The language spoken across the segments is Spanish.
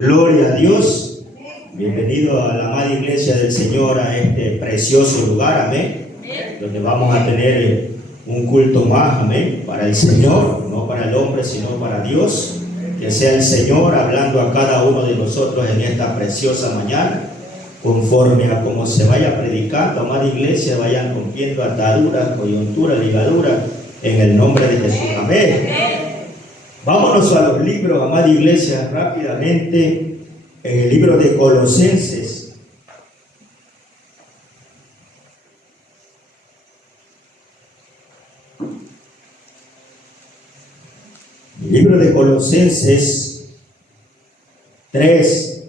Gloria a Dios. Bienvenido a la amada iglesia del Señor, a este precioso lugar, amén, donde vamos a tener un culto más, amén, para el Señor, no para el hombre, sino para Dios. Que sea el Señor hablando a cada uno de nosotros en esta preciosa mañana, conforme a cómo se vaya predicando, amada iglesia, vayan rompiendo ataduras, coyunturas, ligaduras, en el nombre de Jesús, amén. Vámonos a los libros, amada iglesia, rápidamente, en el libro de Colosenses. El libro de Colosenses 3,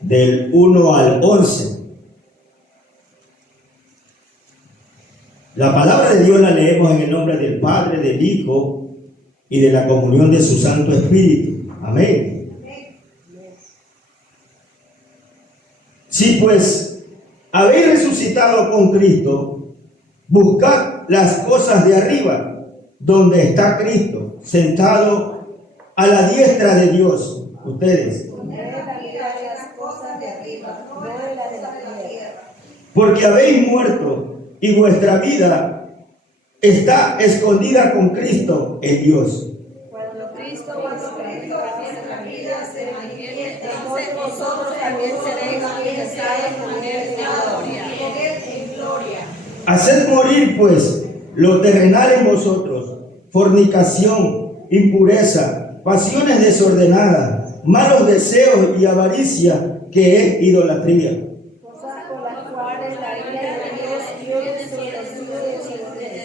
del 1 al 11. La palabra de Dios la leemos en el nombre del Padre, del Hijo y de la comunión de su Santo Espíritu. Amén. Si pues habéis resucitado con Cristo, buscad las cosas de arriba, donde está Cristo, sentado a la diestra de Dios. Ustedes. Porque habéis muerto y vuestra vida está escondida con Cristo en Dios. Cuando Cristo manifieste la vida, se manifieste, entonces vosotros también seréis manifestados con él en gloria. Haced morir, pues, lo terrenal en vosotros: fornicación, impureza, pasiones desordenadas, malos deseos y avaricia, que es idolatría. Cosas por las cuales la ira de Dios tiene sobre ustedes.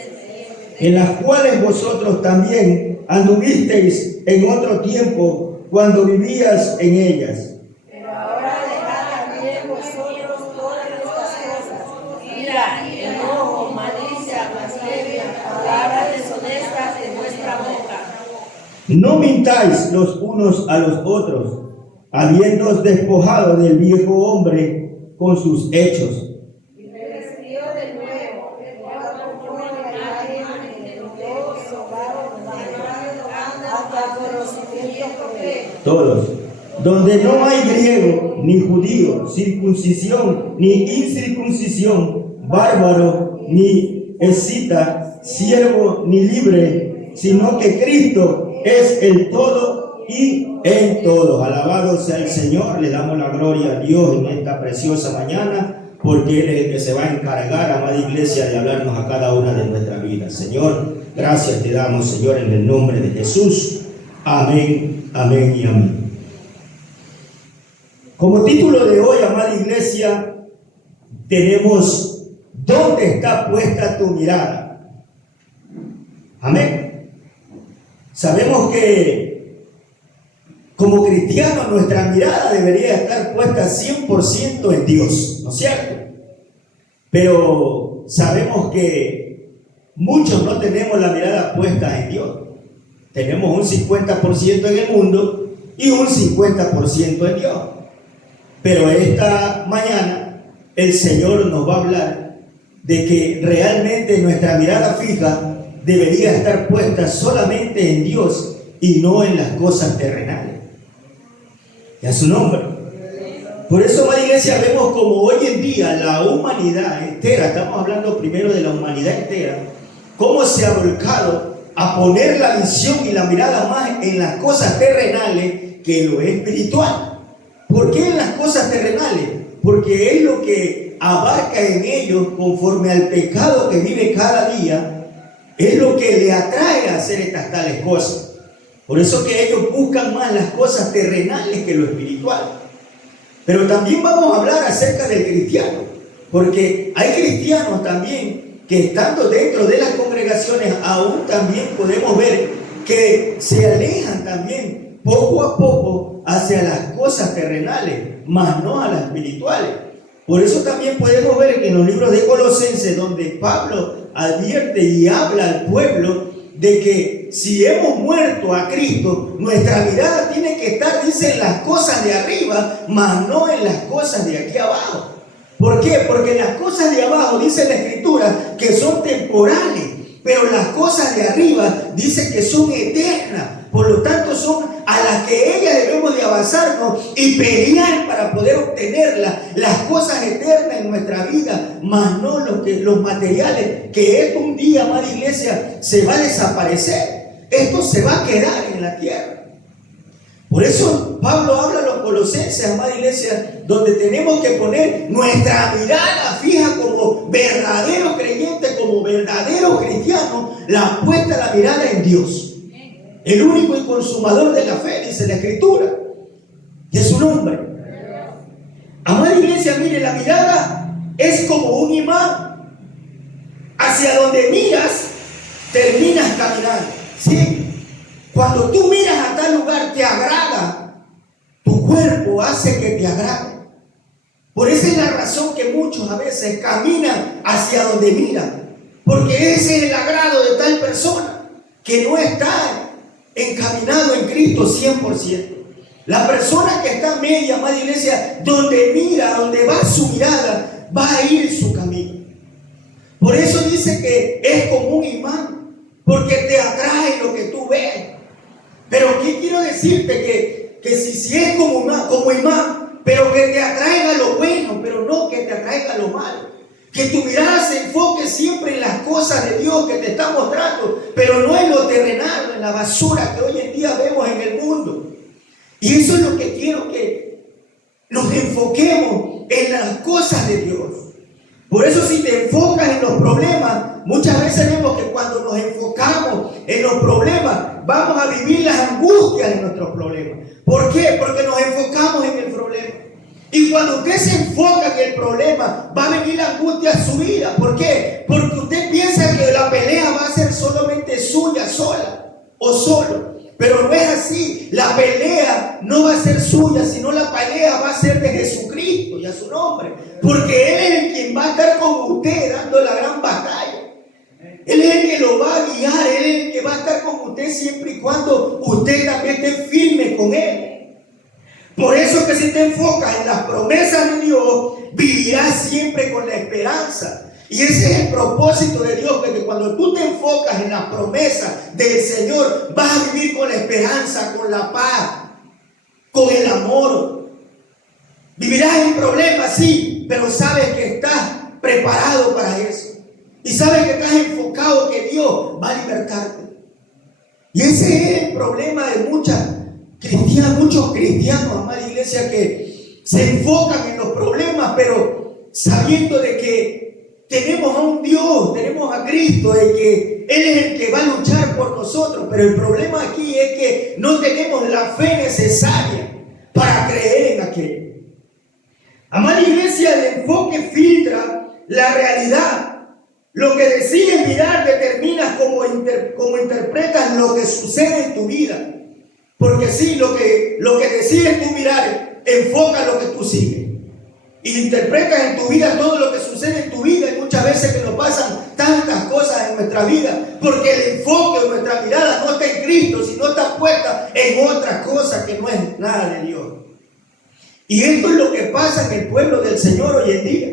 En las cuales vosotros también anduvisteis en otro tiempo, cuando vivías en ellas. Pero ahora dejad también vosotros todas estas cosas: ira, enojo, malicia, blasfemia, palabras deshonestas de vuestra boca. No mintáis los unos a los otros, habiéndoos despojado del viejo hombre con sus hechos, Y revestido de nuevo, el cual conforme a la imagen de Dios, sobrado, hasta conocimiento perfecto. todos, donde no hay griego ni judío, circuncisión ni incircuncisión, bárbaro ni escita, siervo ni libre, sino que Cristo es el todo y en todos. Alabado sea el Señor. Le damos la gloria a Dios en esta preciosa mañana, porque Él es el que se va a encargar, amada iglesia, de hablarnos a cada una de nuestras vidas. Señor, gracias te damos, Señor, en el nombre de Jesús. Amén, amén y amén. Como título de hoy, amada iglesia, tenemos: ¿dónde está puesta tu mirada? Amén. Sabemos que como cristianos nuestra mirada debería estar puesta 100% en Dios, ¿no es cierto? Pero sabemos que muchos no tenemos la mirada puesta en Dios. Tenemos un 50% en el mundo y un 50% en Dios. Pero esta mañana el Señor nos va a hablar de que realmente nuestra mirada fija debería estar puesta solamente en Dios y no en las cosas terrenales. Y a su nombre. Por eso, amada iglesia, vemos como hoy en día la humanidad entera, estamos hablando primero de la humanidad entera, cómo se ha volcado a poner la visión y la mirada más en las cosas terrenales que en lo espiritual. ¿Por qué en las cosas terrenales? Porque es lo que abarca en ellos, conforme al pecado que vive cada día, es lo que le atrae a hacer estas tales cosas. Por eso que ellos buscan más las cosas terrenales que lo espiritual. Pero también vamos a hablar acerca del cristiano, porque hay cristianos también que, estando dentro de las congregaciones, aún también podemos ver que se alejan también poco a poco hacia las cosas terrenales, más no a las espirituales. Por eso también podemos ver que en los libros de Colosenses, donde Pablo advierte y habla al pueblo de que si hemos muerto a Cristo, nuestra mirada tiene que estar, dice, en las cosas de arriba, más no en las cosas de aquí abajo. ¿Por qué? Porque las cosas de abajo, dice la Escritura, que son temporales, Pero las cosas de arriba dice que son eternas. Por lo tanto, son a las que ellas debemos de avanzarnos y pelear para poder obtenerlas. Las cosas eternas en nuestra vida, más no los materiales, que esto un día, amada iglesia, se va a desaparecer. Esto se va a quedar en la tierra. Por eso Pablo habla a los colosenses, amada iglesia, donde tenemos que poner nuestra mirada fija como verdaderos creyentes, como verdaderos cristianos, la puesta la mirada en Dios, el único y consumador de la fe, dice la Escritura, y es su nombre. Amada iglesia, mire, la mirada es como un imán. Hacia donde miras, terminas caminando, ¿sí? Cuando tú miras a tal lugar, te agrada, tu cuerpo hace que te agrade. Por esa es la razón que muchos a veces caminan hacia donde miran, porque ese es el agrado de tal persona que no está encaminado en Cristo 100%. La persona que está media, amada iglesia, donde mira, donde va su mirada, va a ir su camino. Por eso dice que es como un imán, porque te atrae lo que tú ves. Pero ¿qué quiero decirte? Que si es como imán, pero que te atraiga lo bueno, pero no que te atraiga lo malo. Que tu mirada se enfoque siempre en las cosas de Dios que te está mostrando, pero no en lo terrenal, en la basura que hoy en día vemos en el mundo. Y eso es lo que quiero que nos enfoquemos en las cosas de Dios. Por eso si te enfocas en los problemas, muchas veces vemos que cuando nos enfocamos en los problemas, vamos a vivir las angustias de nuestros problemas. ¿Por qué? Porque nos enfocamos en el problema. Y cuando usted se enfoca en el problema, va a venir la angustia a su vida. ¿Por qué? Porque usted piensa que la pelea va a ser solamente suya, sola o solo. Pero no es así. La pelea no va a ser suya, sino la pelea va a ser de Jesucristo y a su nombre. Porque Él es el quien va a estar con usted dando la gran batalla. Él es el que lo va a guiar, Él es el que va a estar con usted siempre y cuando usted también esté firme con Él. Por eso que si te enfocas en las promesas de Dios, vivirás siempre con la esperanza. Y ese es el propósito de Dios, que cuando tú te enfocas en las promesas del Señor, vas a vivir con la esperanza, con la paz, con el amor. Vivirás en problemas, sí, pero sabes que estás preparado para eso. Y sabes que estás enfocado, que Dios va a libertarte. Y ese es el problema de muchos cristianos, amada iglesia, que se enfocan en los problemas, pero sabiendo de que tenemos a un Dios, tenemos a Cristo, de que Él es el que va a luchar por nosotros. Pero el problema aquí es que no tenemos la fe necesaria para creer en aquello. Amada iglesia, el enfoque filtra la realidad. Lo que decides mirar determina cómo interpretas lo que sucede en tu vida. Porque sí, lo que decides tú mirar, enfoca lo que tú sigues. Y interpretas en tu vida todo lo que sucede en tu vida. Y muchas veces que nos pasan tantas cosas en nuestra vida, porque el enfoque de nuestra mirada no está en Cristo, sino está puesta en otra cosa que no es nada de Dios. Y esto es lo que pasa en el pueblo del Señor hoy en día.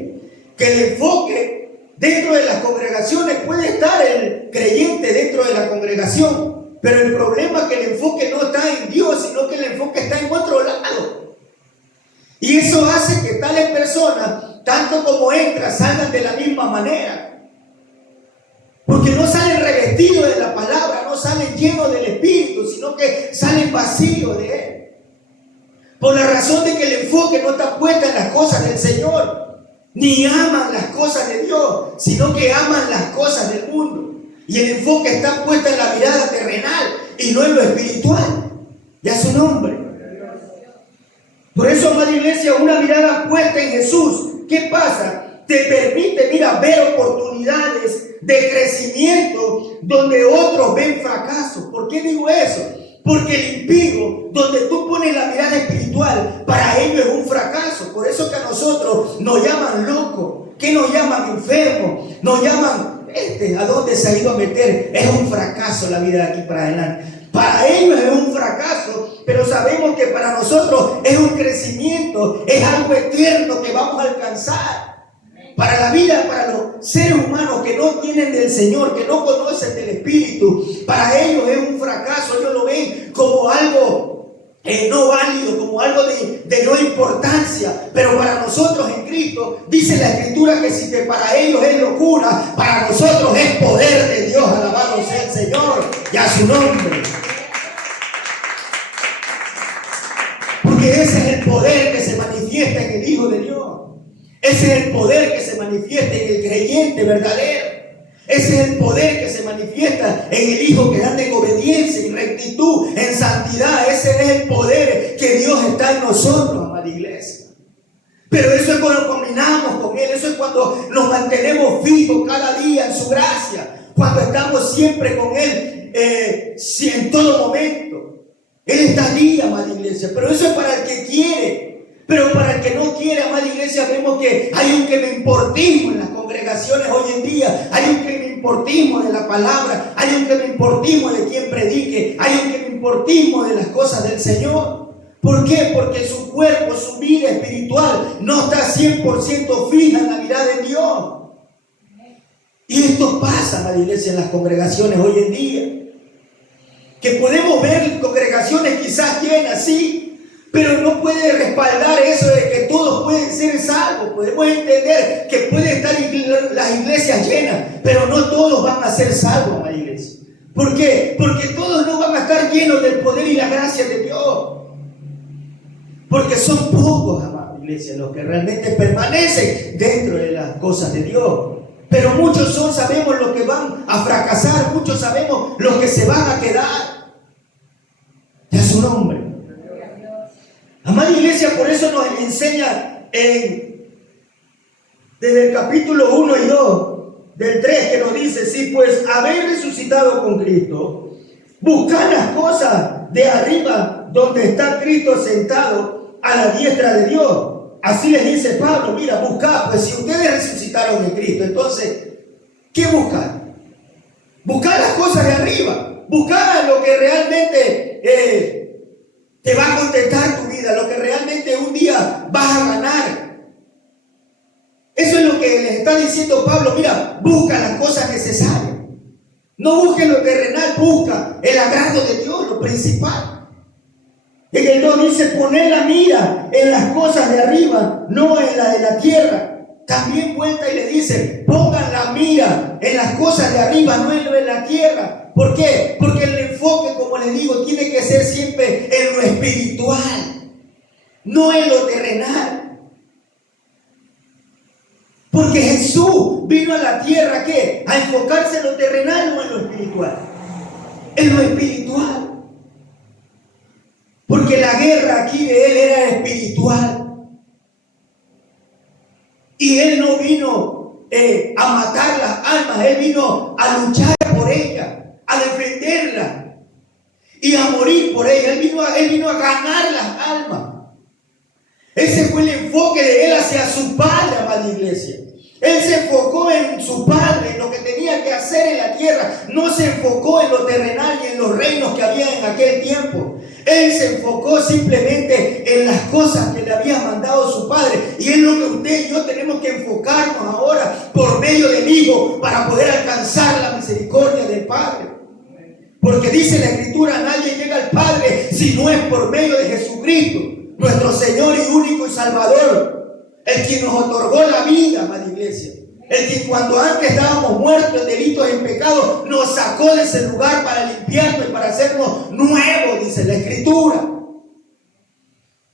Que el enfoque dentro de las congregaciones, puede estar el creyente dentro de la congregación, pero el problema es que el enfoque no está en Dios, sino que el enfoque está en otro lado. Y eso hace que tales personas, tanto como entran, salgan de la misma manera. Porque no salen revestidos de la palabra, no salen llenos del Espíritu, sino que salen vacíos de Él. Por la razón de que el enfoque no está puesto en las cosas del Señor. Ni aman las cosas de Dios, sino que aman las cosas del mundo. Y el enfoque está puesto en la mirada terrenal y no en lo espiritual. Ya su nombre. Por eso, amada iglesia, una mirada puesta en Jesús, ¿qué pasa? Te permite, ver oportunidades de crecimiento donde otros ven fracasos. ¿Por qué digo eso? Porque el impío, donde tú pones la mirada espiritual, para ellos es un fracaso. Por eso que a nosotros nos llaman locos, que nos llaman enfermos, nos llaman, ¿a dónde se ha ido a meter? Es un fracaso la vida de aquí para adelante. Para ellos es un fracaso, pero sabemos que para nosotros es un crecimiento, es algo eterno que vamos a alcanzar. para la vida, para los seres humanos que no tienen del Señor, que no conocen del Espíritu, para ellos es un fracaso. Ellos lo ven como algo no válido, como algo de no importancia. Pero para nosotros en Cristo, dice la Escritura que si que para ellos es locura, para nosotros es poder de Dios. Alabado sea el Señor y a su nombre. Porque ese es el poder que se manifiesta en el Hijo de Dios. Ese es el poder que se manifiesta en el creyente verdadero. Ese es el poder que se manifiesta en el Hijo que anda en obediencia, en rectitud, en santidad. Ese es el poder que Dios está en nosotros, amada iglesia. Pero eso es cuando combinamos con Él. Eso es cuando nos mantenemos fijos cada día en su gracia. Cuando estamos siempre con Él, en todo momento. Él está allí, amada iglesia. Pero eso es para el que quiere. Pero para el que no quiere, amada iglesia, vemos que hay un que me importismo en las congregaciones hoy en día. Hay un que me importismo de la palabra. Hay un que me importismo de quien predique. Hay un que me importismo de las cosas del Señor. ¿Por qué? Porque su cuerpo, su vida espiritual no está 100% fija en la mirada de Dios. Y esto pasa, amada iglesia, en las congregaciones hoy en día. Que podemos ver congregaciones quizás llenas, sí, pero no puede respaldar eso de que todos pueden ser salvos. Podemos entender que pueden estar las iglesias llenas, pero no todos van a ser salvos, amada iglesia. ¿Por qué? Porque todos no van a estar llenos del poder y la gracia de Dios. Porque son pocos, amada iglesia, los que realmente permanecen dentro de las cosas de Dios. Pero muchos sabemos los que van a fracasar, muchos sabemos los que se van a quedar. Y a su nombre. Amada iglesia, por eso nos enseña desde el capítulo 1 y 2, del 3, que nos dice: si pues habéis resucitado con Cristo, buscad las cosas de arriba, donde está Cristo sentado a la diestra de Dios. Así les dice Pablo: mira, buscad, pues si ustedes resucitaron en Cristo, entonces, ¿qué buscar? Buscad las cosas de arriba, buscad lo que realmente te va a contentar tu vida, lo que realmente un día vas a ganar. Eso es lo que les está diciendo Pablo. Mira, busca las cosas necesarias. No busques lo terrenal, busca el agrado de Dios, lo principal. En el 2 dice: poner la mira en las cosas de arriba, no en la de la tierra. También vuelta y le dice: pongan la mira en las cosas de arriba, no en lo de la tierra. ¿Por qué? Porque el enfoque, como les digo, tiene que ser siempre en lo espiritual, no en lo terrenal. Porque Jesús vino a la tierra, ¿qué? A enfocarse en lo terrenal o en lo espiritual. En lo espiritual. Porque la guerra aquí de Él era espiritual. Y Él no vino a matar las almas, Él vino a luchar por ellas, a defenderla y a morir por ella. Él vino a ganar las almas. Ese fue el enfoque de Él hacia su Padre, amada iglesia. Él se enfocó en su Padre, en lo que tenía que hacer en la tierra. No se enfocó en lo terrenal y en los reinos que había en aquel tiempo. Él se enfocó simplemente en las cosas que le había mandado su Padre. Y es lo que usted y yo tenemos que enfocarnos ahora por medio del Hijo, para poder alcanzar la misericordia del Padre. Porque dice la Escritura: nadie llega al Padre si no es por medio de Jesucristo, nuestro Señor y único y Salvador. El que nos otorgó la vida, amada iglesia. El que cuando antes estábamos muertos en delitos y en pecados, nos sacó de ese lugar para limpiarnos y para hacernos nuevos, dice la Escritura.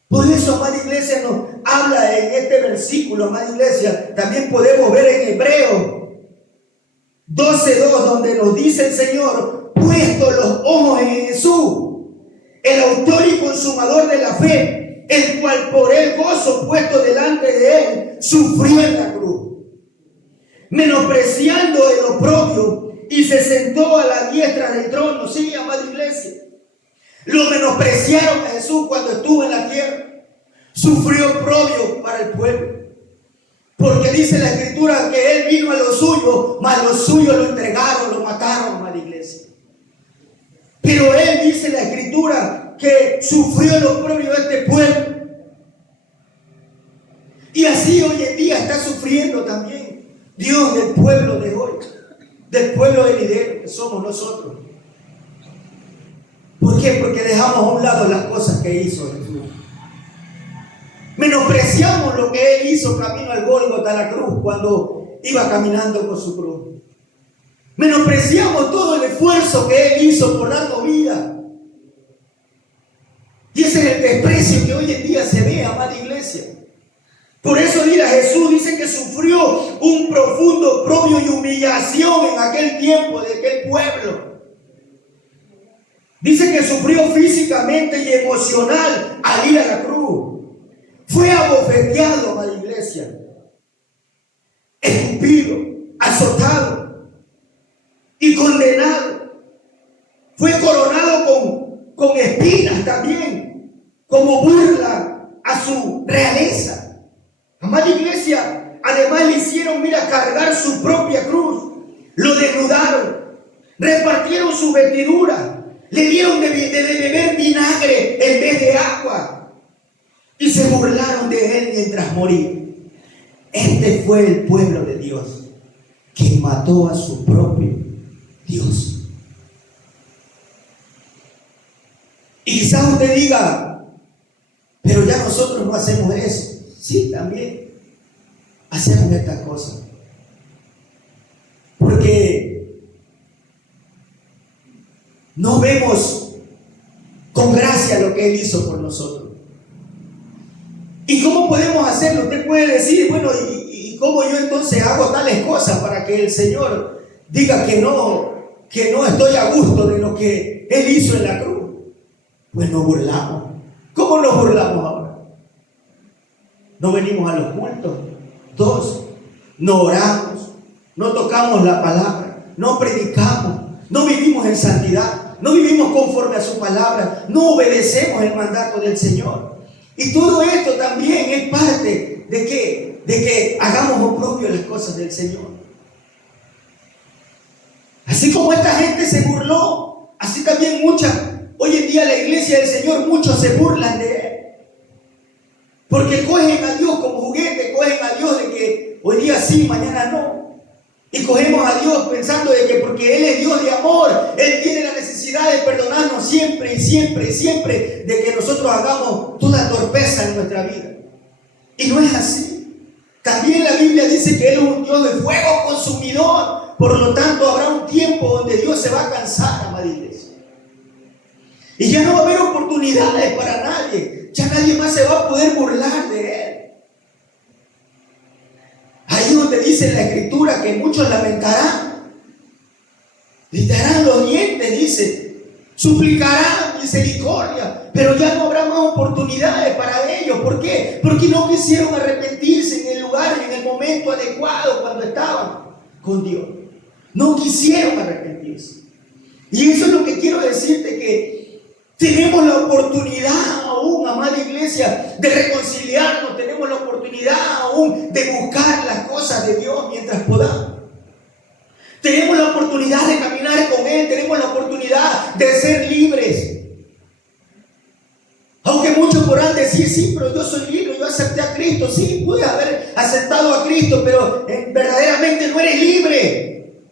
Por eso, amada iglesia, nos habla en este versículo, amada iglesia. También podemos ver en Hebreos 12:2, donde nos dice el Señor: puesto los ojos en Jesús, el autor y consumador de la fe, el cual por el gozo puesto delante de Él sufrió en la cruz, menospreciando el oprobio, y se sentó a la diestra del trono. Sí, amada iglesia, lo menospreciaron a Jesús cuando estuvo en la tierra. Sufrió oprobio para el pueblo, porque dice la Escritura que Él vino a los suyos, mas los suyos lo entregaron, lo mataron, amada iglesia. Pero Él, dice la Escritura, que sufrió el oprobio de este pueblo. Y así hoy en día está sufriendo también Dios del pueblo de hoy, del pueblo venidero que somos nosotros. ¿Por qué? Porque dejamos a un lado las cosas que hizo Jesús. Menospreciamos lo que Él hizo camino al Gólgota, a la cruz, cuando iba caminando con su cruz. Menospreciamos todo el esfuerzo que Él hizo por darnos vida. Y ese es el desprecio que hoy en día se ve, amada iglesia. Por eso, mira, Jesús dice que sufrió un profundo oprobio y humillación en aquel tiempo de aquel pueblo. Dice que sufrió físicamente y emocional al ir a la cruz. Fue abofeteado, amada iglesia, escupido, azotado y condenado. Fue coronado con espinas también, como burla a su realeza. Amada iglesia, además le hicieron, mira, cargar su propia cruz. Lo desnudaron, repartieron su vestidura, le dieron de beber vinagre en vez de agua. Y se burlaron de Él mientras moría. Este fue el pueblo de Dios que mató a su propio Dios. Y quizás usted diga, pero ya nosotros no hacemos eso. Sí, también hacemos estas cosas. Porque no vemos con gracia lo que Él hizo por nosotros. ¿Y cómo podemos hacerlo? Usted puede decir, bueno, ¿y cómo yo entonces hago tales cosas para que el Señor diga que no estoy a gusto de lo que Él hizo en la cruz? Pues nos burlamos. ¿Cómo nos burlamos ahora? No venimos a los cultos. 2, no oramos, no tocamos la palabra, no predicamos, no vivimos en santidad, no vivimos conforme a su palabra, no obedecemos el mandato del Señor. Y todo esto también es parte de que hagamos oprobio las cosas del Señor. Así como esta gente se burló, así también hoy en día la iglesia del Señor, muchos se burlan de Él. Porque cogen a Dios como juguete, cogen a Dios de que hoy día sí, mañana no. Y cogemos a Dios pensando de que porque Él es Dios de amor, Él tiene la necesidad de perdonarnos siempre y siempre y siempre, de que nosotros hagamos toda torpeza en nuestra vida. Y no es así. También la Biblia dice que Él es un Dios de fuego consumidor. Por lo tanto, habrá un tiempo donde Dios se va a cansar, amada iglesia. Y ya no va a haber oportunidades para nadie. Ya nadie más se va a poder burlar de Él. Ahí donde dice la Escritura que muchos lamentarán, gritarán los dientes, dice, suplicarán misericordia, pero ya no habrá más oportunidades para ellos. ¿Por qué? Porque no quisieron arrepentirse en el lugar, en el momento adecuado cuando estaban con Dios. No quisieron arrepentirse. Y eso es lo que quiero decirte, que tenemos la oportunidad aún, amada iglesia, de reconciliarnos. Tenemos la oportunidad aún de buscar las cosas de Dios mientras podamos. Tenemos la oportunidad de caminar con Él. Tenemos la oportunidad de ser libres. Aunque muchos podrán decir, sí, pero yo soy libre, yo acepté a Cristo. Sí, pude haber aceptado a Cristo, pero verdaderamente no eres libre.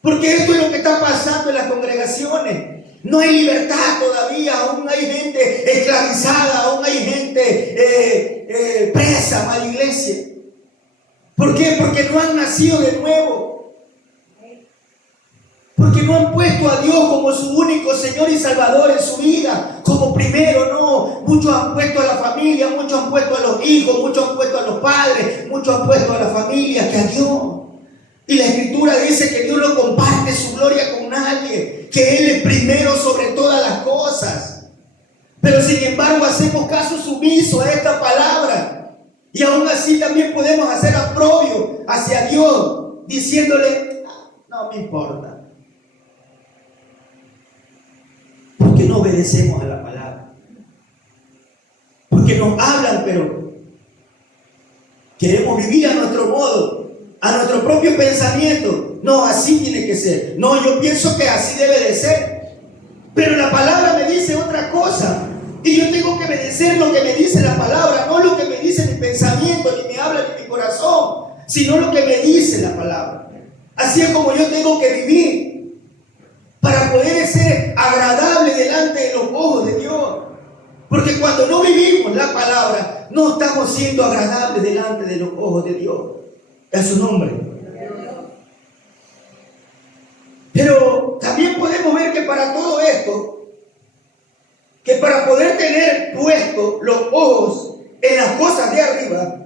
Porque esto es lo que está pasando en las congregaciones. No hay libertad todavía, aún hay gente esclavizada, aún hay gente presa, amada iglesia. ¿Por qué? Porque no han nacido de nuevo. Porque no han puesto a Dios como su único Señor y Salvador en su vida, como primero, no. Muchos han puesto a la familia, muchos han puesto a los hijos, muchos han puesto a los padres, muchos han puesto a la familia que a Dios. Y la Escritura dice que Dios no comparte su gloria con nadie, que Él es primero sobre todas las cosas. Pero sin embargo hacemos caso sumiso a esta palabra. Y aún así también podemos hacer aprobio hacia Dios, diciéndole, no me importa. Porque no obedecemos a la palabra. Porque nos hablan, pero queremos vivir a nuestro modo, a nuestro propio pensamiento. No, así tiene que ser. No, yo pienso que así debe de ser. Pero la palabra me dice otra cosa. Y yo tengo que obedecer lo que me dice la palabra, no lo que me dice mi pensamiento ni sino lo que me dice la palabra. Así es como yo tengo que vivir para poder ser agradable delante de los ojos de Dios. Porque cuando no vivimos la palabra, no estamos siendo agradables delante de los ojos de Dios. Es su nombre. Pero también podemos ver que para todo esto, que para poder tener puestos los ojos en las cosas de arriba,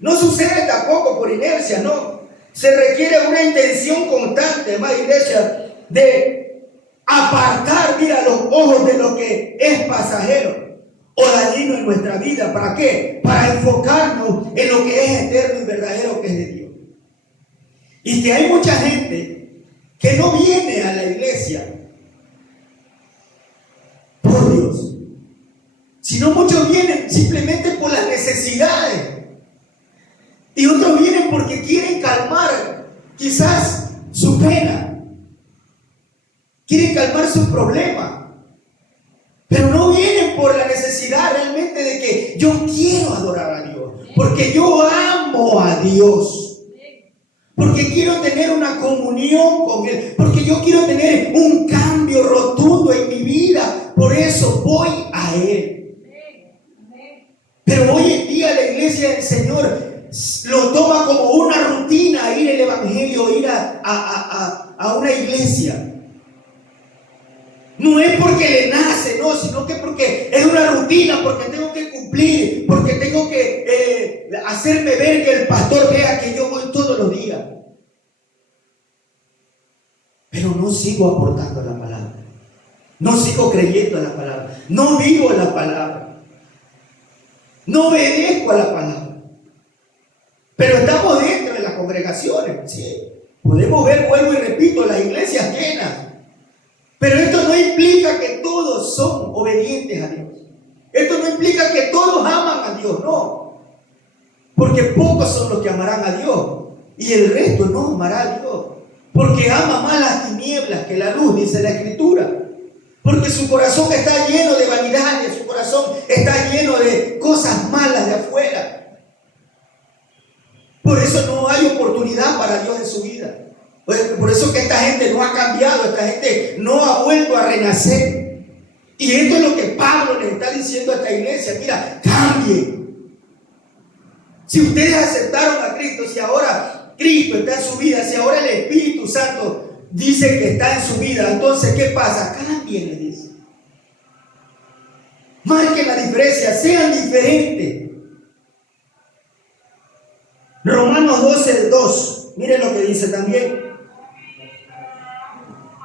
no sucede tampoco por inercia, no. Se requiere una intención constante, amada iglesia, de apartar, mira, los ojos de lo que es pasajero o dañino en nuestra vida. ¿Para qué? Para enfocarnos en lo que es eterno y verdadero, que es de Dios. Y que hay mucha gente que no viene a la iglesia por Dios, sino muchos vienen simplemente por las necesidades. Y otros vienen porque quieren calmar quizás su pena, quieren calmar su problema, pero no vienen por la necesidad realmente de que yo quiero adorar a Dios, porque yo amo a Dios, porque quiero tener una comunión con Él, porque yo quiero tener un cambio rotundo en mi vida, por eso voy a Él. Pero hoy en día la iglesia del Señor lo toma como una rutina ir al evangelio, ir a una iglesia. No es porque le nace, no, sino que porque es una rutina, porque tengo que cumplir, porque tengo que hacerme ver que el pastor vea que yo voy todos los días. Pero no sigo aportando la palabra, no sigo creyendo en la palabra, no vivo la palabra, no obedezco a la palabra. Pero estamos dentro de las congregaciones, sí. Podemos ver, vuelvo y repito, las iglesias llenas. Pero esto no implica que todos son obedientes a Dios. Esto no implica que todos aman a Dios, no. Porque pocos son los que amarán a Dios y el resto no amará a Dios. Porque ama más las tinieblas que la luz, dice la Escritura. Porque su corazón está lleno de vanidades, su corazón está lleno de cosas malas de afuera. Por eso no hay oportunidad para Dios en su vida. Por eso que esta gente no ha cambiado, esta gente no ha vuelto a renacer. Y esto es lo que Pablo le está diciendo a esta iglesia. Mira, cambien. Si ustedes aceptaron a Cristo, si ahora Cristo está en su vida, si ahora el Espíritu Santo dice que está en su vida, entonces ¿qué pasa? Cambien, le dice. Marquen la diferencia, sean diferentes. Romanos 12:2, miren lo que dice también.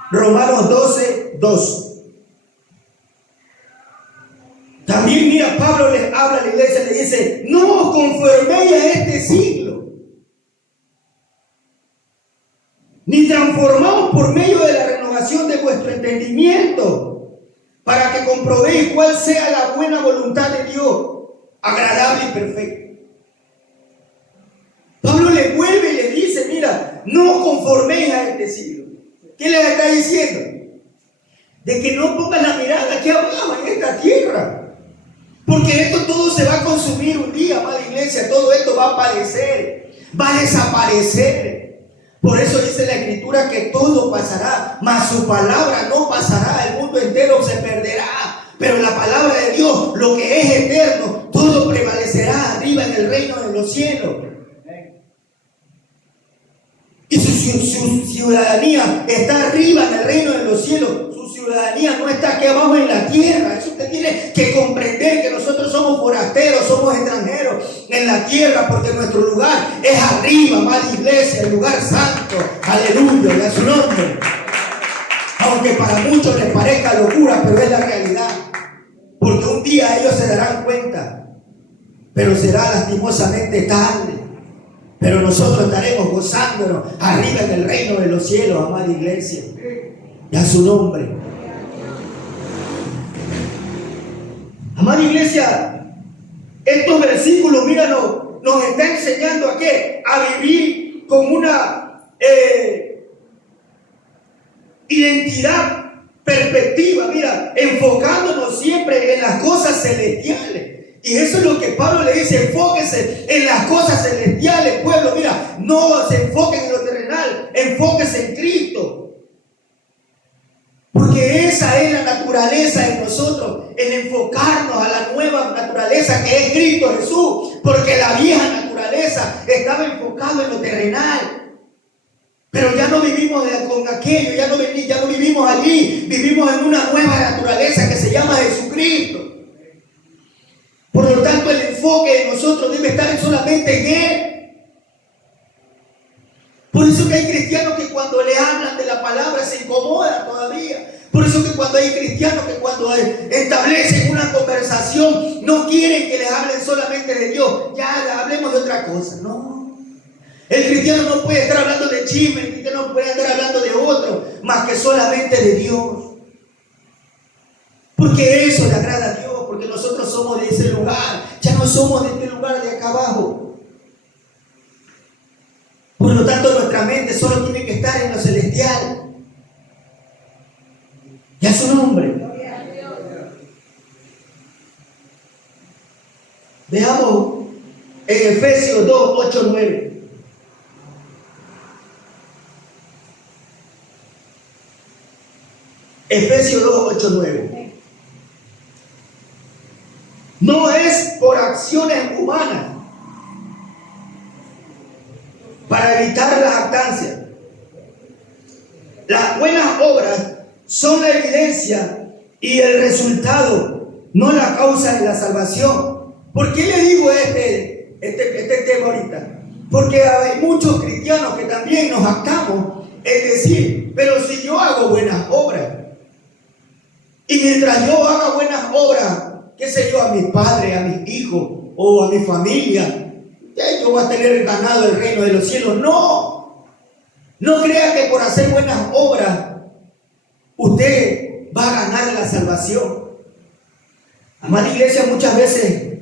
Romanos 12:2. También mira, Pablo les habla a la iglesia, le dice: no os conforméis a este siglo, ni transformaos por medio de la renovación de vuestro entendimiento, para que comprobéis cuál sea la buena voluntad de Dios, agradable y perfecta. Pablo le vuelve y le dice: mira, no os conforméis a este siglo. ¿Qué les está diciendo? De que no pongan la mirada aquí abajo en esta tierra, porque esto todo se va a consumir un día, amada iglesia. Todo esto va a aparecer, va a desaparecer. Por eso dice la Escritura que todo pasará, mas su palabra no pasará. El mundo entero se perderá, pero la palabra de Dios, lo que es eterno, todo prevalecerá arriba en el reino de los cielos. Y su ciudadanía está arriba en el reino de los cielos. Su ciudadanía no está aquí abajo en la tierra. Eso usted tiene que comprender, que nosotros somos forasteros, somos extranjeros en la tierra, porque nuestro lugar es arriba, amada iglesia, el lugar santo. Aleluya, y a su nombre. Aunque para muchos les parezca locura, pero es la realidad. Porque un día ellos se darán cuenta, pero será lastimosamente tarde. Pero nosotros estaremos gozándonos arriba en el reino de los cielos, amada iglesia. Y a su nombre. Amada iglesia, estos versículos, míralo, nos está enseñando a qué? A vivir con una identidad, perspectiva, mira, enfocándonos siempre en las cosas celestiales. Y eso es lo que Pablo le dice: enfóquese en las cosas celestiales, pueblo. Mira, iglesia, no se enfoquen en lo terrenal, enfóquense en Cristo. Porque esa es la naturaleza de nosotros, el enfocarnos a la nueva naturaleza que es Cristo Jesús. Porque la vieja naturaleza estaba enfocada en lo terrenal. Pero ya no vivimos con aquello, ya no vivimos allí, vivimos en una nueva naturaleza que se llama Jesucristo. Por lo tanto, el enfoque de nosotros debe estar solamente en Él. Por eso que hay cristianos que cuando le hablan de la palabra se incomodan todavía. Por eso que cuando hay cristianos que cuando establecen una conversación no quieren que les hablen solamente de Dios. Ya hablemos de otra cosa. No. El cristiano no puede estar hablando de chisme, el cristiano no puede estar hablando de otro, más que solamente de Dios. Porque eso le agrada a Dios, porque nosotros somos de ese lugar, ya no somos de este lugar de acá abajo. Por lo tanto, nuestra mente solo tiene que estar en lo celestial. Y a su nombre. Veamos en Efesios 2, 8, 9. Efesios 2, 8, 9. No es por acciones humanas para evitar la jactancia. Las buenas obras son la evidencia y el resultado, no la causa de la salvación. ¿Por qué le digo este tema ahorita? Porque hay muchos cristianos que también nos jactamos en decir, pero si yo hago buenas obras, y mientras yo haga buenas obras, qué sé yo, a mis padres, a mis hijos o a mi familia, yo voy a tener ganado el reino de los cielos. No, no crea que por hacer buenas obras usted va a ganar la salvación. Amada iglesia, muchas veces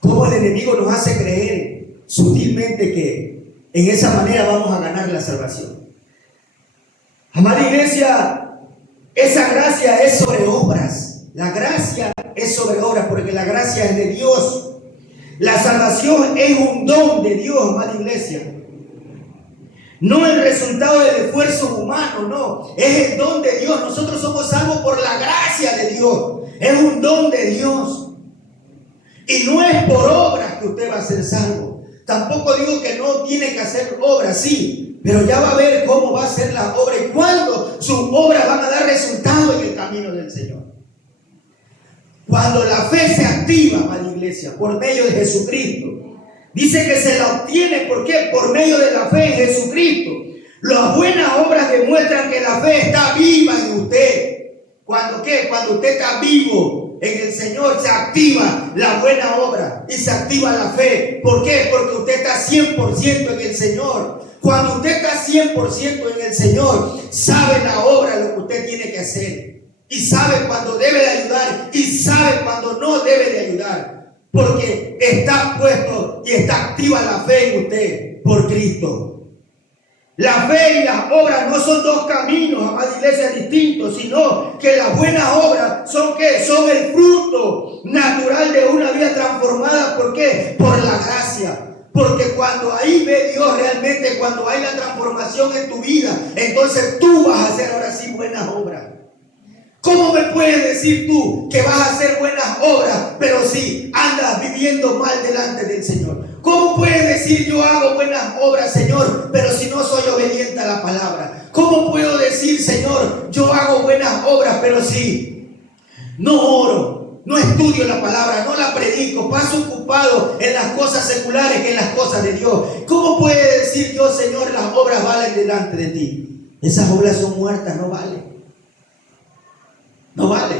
como el enemigo nos hace creer sutilmente que en esa manera vamos a ganar la salvación. Amada iglesia, esa gracia es sobre obras. La gracia es sobre obras porque la gracia es de Dios. La salvación es un don de Dios, amada iglesia. No el resultado del esfuerzo humano, no. Es el don de Dios. Nosotros somos salvos por la gracia de Dios. Es un don de Dios. Y no es por obras que usted va a ser salvo. Tampoco digo que no tiene que hacer obras, sí. Pero ya va a ver cómo va a ser la obra y cuándo sus obras van a dar resultado en el camino del Señor. Cuando la fe se activa, amada iglesia, por medio de Jesucristo. Dice que se la obtiene, ¿por qué? Por medio de la fe en Jesucristo. Las buenas obras demuestran que la fe está viva en usted. ¿Cuándo qué? Cuando usted está vivo en el Señor, se activa la buena obra y se activa la fe. ¿Por qué? Porque usted está 100% en el Señor. Cuando usted está 100% en el Señor, sabe la obra, lo que usted tiene que hacer. Y sabe cuando debe de ayudar y sabe cuando no debe de ayudar. Porque está puesto y está activa la fe en usted por Cristo. La fe y las obras no son dos caminos, amada iglesia, distintos, sino que las buenas obras son ¿qué? Son el fruto natural de una vida transformada. ¿Por qué? Por la gracia. Porque cuando ahí ve Dios realmente, cuando hay la transformación en tu vida, entonces tú vas a hacer ahora sí buenas obras. ¿Cómo me puedes decir tú que vas a hacer buenas obras, pero si andas viviendo mal delante del Señor? ¿Cómo puedes decir yo hago buenas obras, Señor, pero si no soy obediente a la palabra? ¿Cómo puedo decir, Señor, yo hago buenas obras, pero si no oro, no estudio la palabra, no la predico, paso ocupado en las cosas seculares que en las cosas de Dios? ¿Cómo puede decir yo, Señor, las obras valen delante de ti? Esas obras son muertas, no valen. No vale.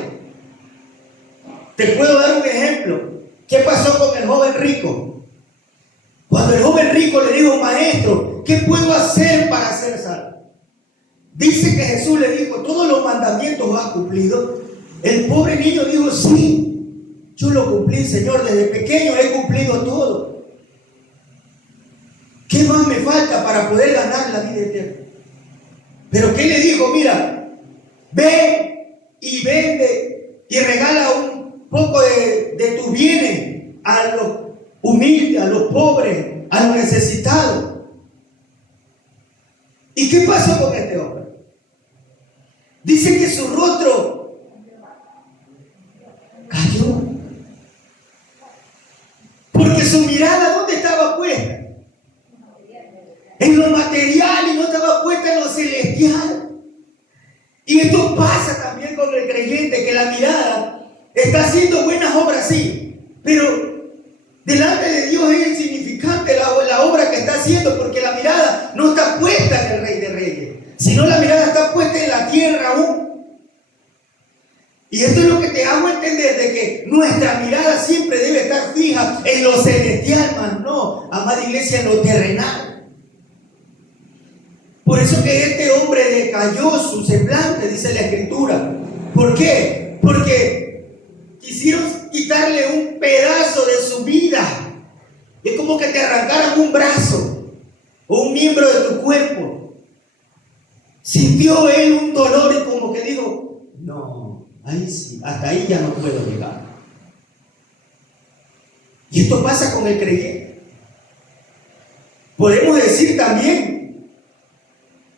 Te puedo dar un ejemplo. ¿Qué pasó con el joven rico? Cuando el joven rico le dijo, maestro, ¿qué puedo hacer para ser salvo? Dice que Jesús le dijo, todos los mandamientos has cumplido. El pobre niño dijo, sí, yo lo cumplí, Señor, desde pequeño he cumplido todo. ¿Qué más me falta para poder ganar la vida eterna? Pero ¿qué le dijo? Mira, ve y vende y regala un poco de tus bienes a los humildes, a los pobres, a los necesitados. ¿Y qué pasó con este hombre? Dice que su rostro cayó. Porque su mirada, ¿dónde estaba puesta? En lo material y no estaba puesta en lo celestial. Y esto pasa también con el creyente, que la mirada está haciendo buenas obras, sí, pero delante de Dios es insignificante la obra que está haciendo, porque la mirada no está puesta en el Rey de Reyes, sino la mirada está puesta en la tierra aún. Y esto es lo que te hago entender, de que nuestra mirada siempre debe estar fija en lo celestial, mas no, amada iglesia, en lo terrenal. Por eso que este hombre decayó su semblante, dice la Escritura. ¿Por qué? Porque quisieron quitarle un pedazo de su vida. Es como que te arrancaran un brazo o un miembro de tu cuerpo. Sintió él un dolor y como que dijo, no, ahí sí, hasta ahí ya no puedo llegar. Y esto pasa con el creyente. Podemos decir también,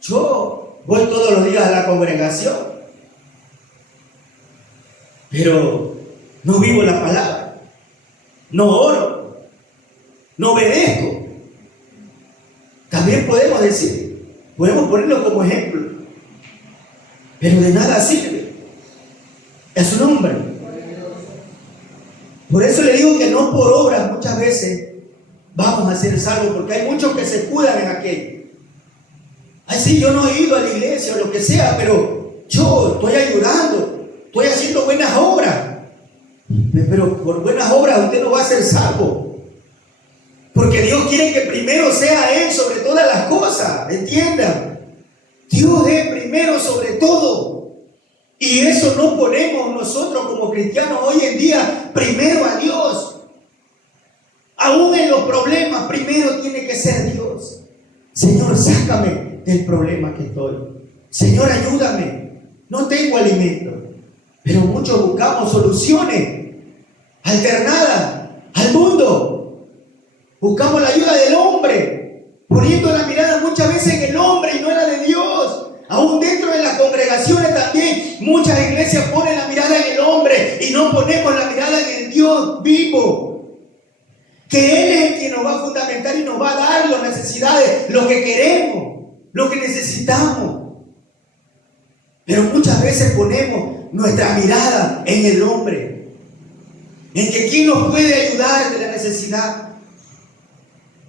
yo voy todos los días a la congregación, pero no vivo la palabra, no oro, no obedezco. También podemos decir, podemos ponerlo como ejemplo, pero de nada sirve. Es un hombre. Por eso le digo que no por obras muchas veces vamos a ser salvos, porque hay muchos que se escudan en aquello. Ay, sí, yo no he ido a la iglesia o lo que sea, pero yo estoy ayudando, estoy haciendo buenas obras. Pero por buenas obras usted no va a ser salvo. Porque Dios quiere que primero sea Él sobre todas las cosas, ¿entiendan? Dios es primero sobre todo. Y eso no ponemos nosotros como cristianos hoy en día primero a Dios. Aún en los problemas, primero tiene que ser Dios. Señor, sácame del problema que estoy. Señor, ayúdame. No tengo alimento. Pero muchos buscamos soluciones alternadas al mundo. Buscamos la ayuda del hombre, poniendo la mirada muchas veces en el hombre y no en la de Dios. Aún dentro de las congregaciones también muchas iglesias ponen la mirada en el hombre y no ponemos la mirada en el Dios vivo, que Él es el que nos va a fundamentar y nos va a dar las necesidades, lo que queremos, lo que necesitamos. Pero muchas veces ponemos nuestra mirada en el hombre, en que quién nos puede ayudar de la necesidad,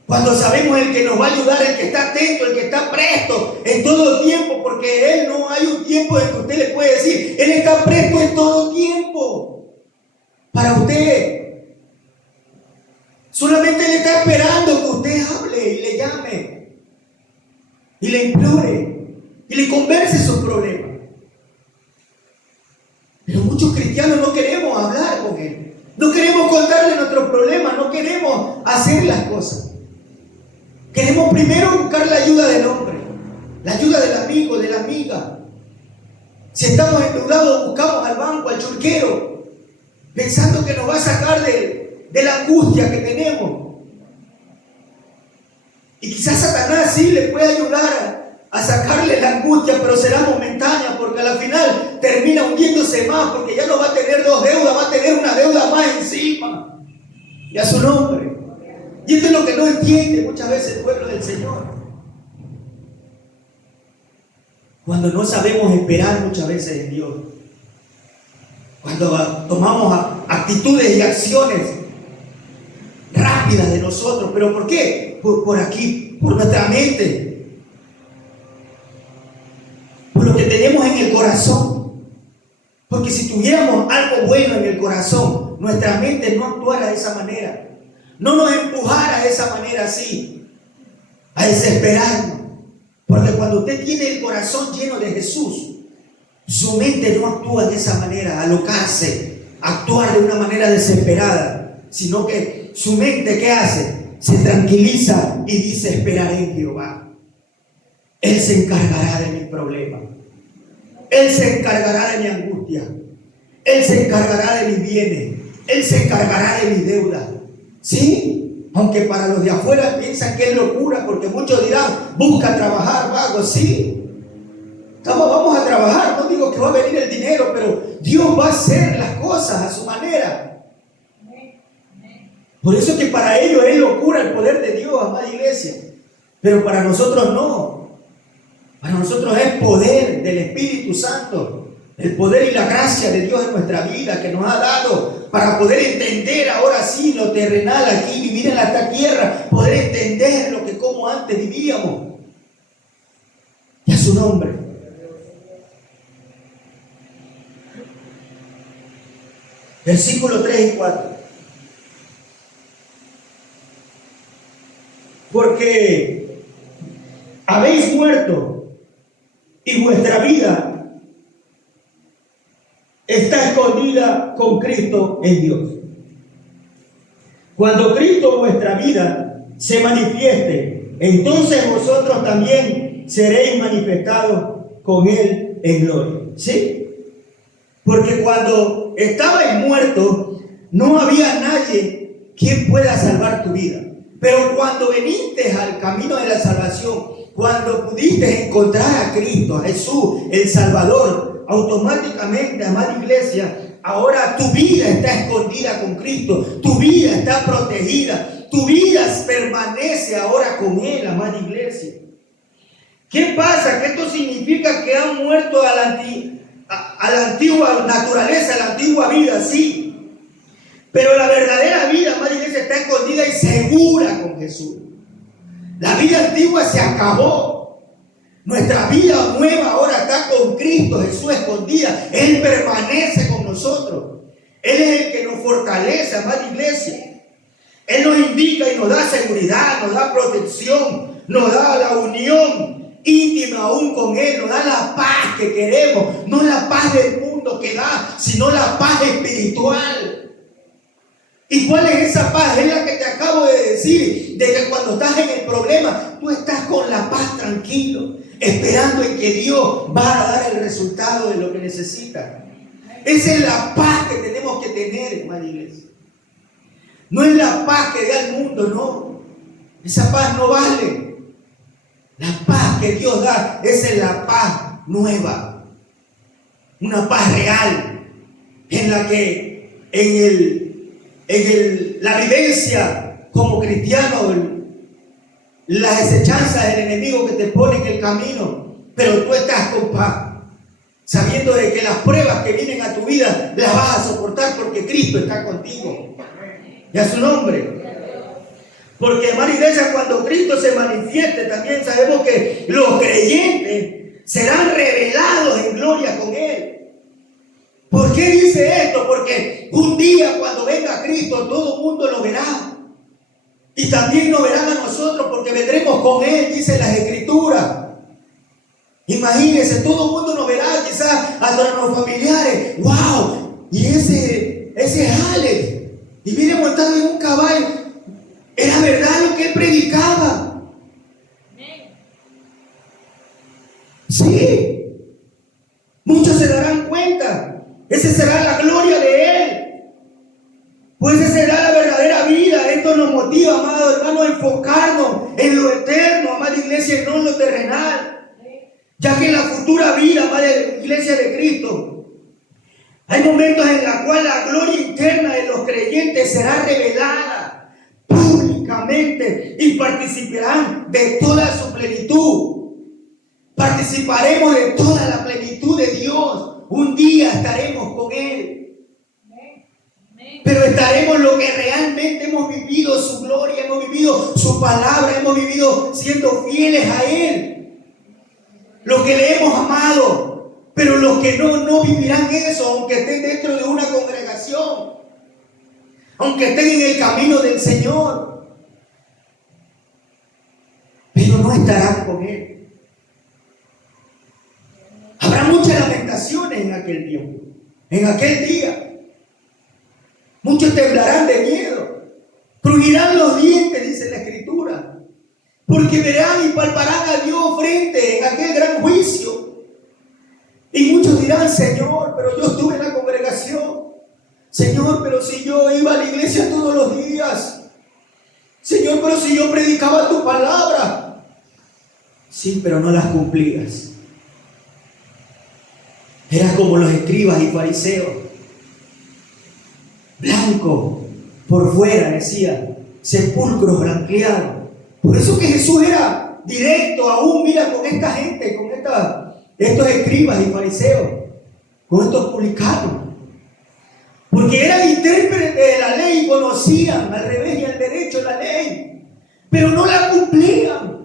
cuando sabemos el que nos va a ayudar, el que está atento, el que está presto en todo tiempo, porque Él no hay un tiempo en que usted le puede decir, Él está presto en todo tiempo para usted. Solamente Él está esperando que usted hable y le llame y le implore y le converse sus problemas. Pero muchos cristianos no queremos hablar con Él, no queremos contarle nuestros problemas, no queremos hacer las cosas. Queremos primero buscar la ayuda del hombre, la ayuda del amigo, de la amiga. Si estamos endeudados, buscamos al banco, al churquero, pensando que nos va a sacar de la angustia que tenemos. Y quizás Satanás sí le puede ayudar a sacarle la angustia, pero será momentánea, porque a la final termina hundiéndose más, porque ya no va a tener dos deudas, va a tener una deuda más encima. Y a su nombre. Y esto es lo que no entiende muchas veces el pueblo del Señor. Cuando no sabemos esperar muchas veces en Dios. Cuando tomamos actitudes y acciones rápidas de nosotros. ¿Pero por qué? Por aquí, por nuestra mente. Por lo que tenemos en el corazón. Porque si tuviéramos algo bueno en el corazón, nuestra mente no actuara de esa manera. No nos empujara de esa manera así, a desesperarnos. Porque cuando usted tiene el corazón lleno de Jesús, su mente no actúa de esa manera, a alocarse, actuar de una manera desesperada, sino que su mente, ¿qué hace? Se tranquiliza y dice, esperaré en Jehová. Él se encargará de mi problema. Él se encargará de mi angustia. Él se encargará de mis bienes. Él se encargará de mis deudas. ¿Sí? Aunque para los de afuera piensan que es locura, porque muchos dirán, busca trabajar, vago. Sí, vamos a trabajar, no digo que va a venir el dinero, pero Dios va a hacer las cosas a su manera. Por eso que para ellos es locura el poder de Dios, amada iglesia. Pero para nosotros no. Para nosotros es poder del Espíritu Santo. El poder y la gracia de Dios en nuestra vida que nos ha dado para poder entender ahora sí lo terrenal aquí, vivir en esta tierra, poder entender lo que como antes vivíamos. Y a su nombre. Versículos 3 y 4. Porque habéis muerto y vuestra vida está escondida con Cristo en Dios. Cuando Cristo vuestra vida se manifieste, entonces vosotros también seréis manifestados con Él en gloria. ¿Sí? Porque cuando estabais muertos, no había nadie quien pueda salvar tu vida. Pero cuando viniste al camino de la salvación, cuando pudiste encontrar a Cristo, a Jesús, el Salvador, automáticamente, amada iglesia, ahora tu vida está escondida con Cristo, tu vida está protegida, tu vida permanece ahora con Él, amada iglesia. ¿Qué pasa? Que esto significa que han muerto a la antigua naturaleza, a la antigua vida, sí. Pero la verdadera vida, amada iglesia, está escondida y segura con Jesús. La vida antigua se acabó. Nuestra vida nueva ahora está con Cristo Jesús escondida. Él permanece con nosotros. Él es el que nos fortalece, amada iglesia. Él nos indica y nos da seguridad, nos da protección, nos da la unión íntima aún con Él, nos da la paz que queremos, no la paz del mundo que da, sino la paz espiritual. ¿Y cuál es esa paz? Es la que te acabo de decir, de que cuando estás en el problema, tú estás con la paz tranquilo, esperando en que Dios va a dar el resultado de lo que necesitas. Esa es la paz que tenemos que tener, hermana iglesia. No es la paz que da el mundo, no. Esa paz no vale. La paz que Dios da, esa es la paz nueva. Una paz real, en la que la vivencia como cristiano, las acechanzas del enemigo que te pone en el camino, pero tú estás con paz, sabiendo de que las pruebas que vienen a tu vida las vas a soportar porque Cristo está contigo. Y a su nombre. Porque, hermana iglesia, cuando Cristo se manifieste, también sabemos que los creyentes serán revelados en gloria con Él. ¿Por qué dice esto? Porque un día cuando venga Cristo todo el mundo lo verá. Y también nos verán a nosotros porque vendremos con Él, dice las Escrituras. Imagínense, todo el mundo nos verá, quizás hasta los familiares. ¡Wow! Y ese es Alex. Y viene montado en un caballo. Era verdad lo que él predicaba. Sí. Muchos se darán cuenta. Esa será la gloria de Él. Pues esa será la verdadera vida. Esto nos motiva, amado hermano, a enfocarnos en lo eterno, amada iglesia, y no en lo terrenal. Ya que en la futura vida, amada iglesia de Cristo, hay momentos en los cuales la gloria interna de los creyentes será revelada públicamente y participarán de toda su plenitud. Participaremos de toda la plenitud de Dios. Un día estaremos con Él. Pero estaremos lo que realmente hemos vivido su gloria, hemos vivido su palabra, hemos vivido siendo fieles a Él. Los que le hemos amado. Pero los que no vivirán eso, aunque estén dentro de una congregación, aunque estén en el camino del Señor, pero no estarán con Él. Habrá muchas lamentaciones en aquel tiempo, en aquel día. Muchos temblarán de miedo, crujirán los dientes, dice la Escritura, porque verán y palparán a Dios frente en aquel gran juicio. Y muchos dirán: Señor, pero yo estuve en la congregación. Señor, pero si yo iba a la iglesia todos los días. pero si yo predicaba tu palabra. Sí, pero no las cumplías. Eras como los escribas y fariseos. Blanco por fuera, decía, sepulcros blanqueados. Por eso que Jesús era directo aún, mira, con esta gente, con estos escribas y fariseos, con estos publicanos. Porque eran intérpretes de la ley y conocían al revés y al derecho la ley, pero no la cumplían.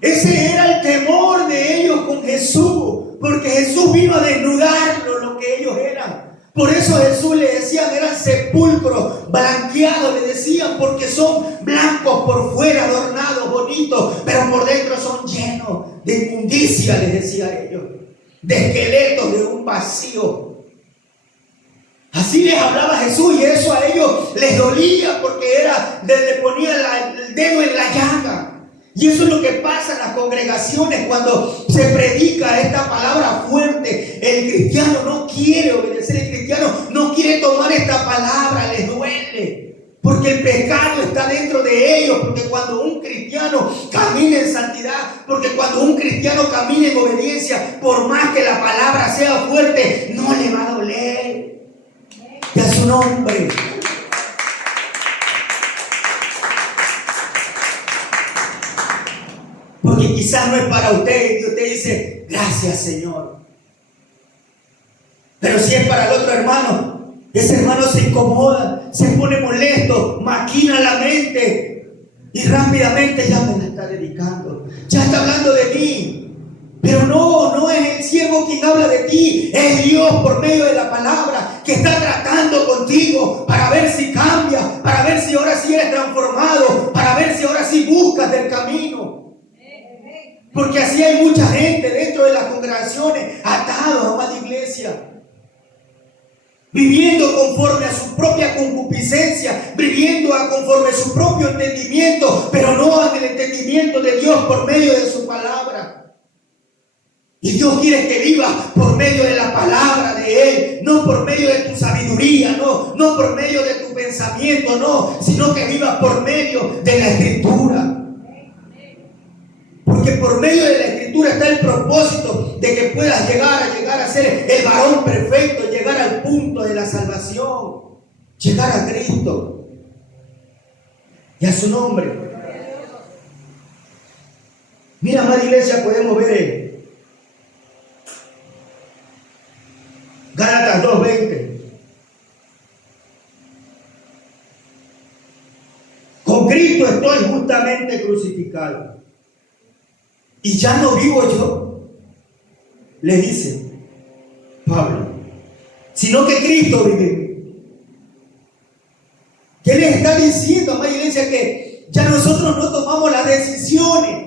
Ese era el temor de ellos con Jesús, porque Jesús vino a desnudarlo lo que ellos eran. Por eso Jesús le decían, eran sepulcros blanqueados, le decían, porque son blancos por fuera, adornados, bonitos, pero por dentro son llenos de inmundicia, les decía ellos, de esqueletos, de un vacío. Así les hablaba Jesús y eso a ellos les dolía porque le ponía el dedo en la llaga. Y eso es lo que pasa en las congregaciones cuando se predica esta palabra fuerte. El cristiano no quiere obedecer, el cristiano no quiere tomar esta palabra, les duele. Porque el pecado está dentro de ellos, porque cuando un cristiano camina en santidad, porque cuando un cristiano camina en obediencia, por más que la palabra sea fuerte, no le va a doler. Y a su nombre. Porque quizás no es para usted y usted dice, gracias Señor. Pero si es para el otro hermano, ese hermano se incomoda, se pone molesto, maquina la mente y rápidamente ya me la está dedicando, ya está hablando de mí. Pero no es el siervo quien habla de ti, es Dios por medio de la palabra que está tratando contigo para ver si cambias, para ver si ahora sí eres transformado, para ver si ahora sí buscas del camino. Porque así hay mucha gente dentro de las congregaciones atados, amada iglesia, viviendo conforme a su propia concupiscencia, viviendo conforme a su propio entendimiento, pero no en el entendimiento de Dios por medio de su palabra. Y Dios quiere que vivas por medio de la palabra de Él, no por medio de tu sabiduría, no por medio de tu pensamiento, no, sino que vivas por medio de la Escritura. Porque por medio de la Escritura está el propósito de que puedas llegar a ser el varón perfecto, llegar al punto de la salvación, llegar a Cristo y a su nombre. Mira, amada iglesia, podemos ver Gálatas 2:20. Con Cristo estoy justamente crucificado. Y ya no vivo yo, le dice Pablo, sino que Cristo vive en mí. ¿Qué le está diciendo, amada iglesia? Que ya nosotros no tomamos las decisiones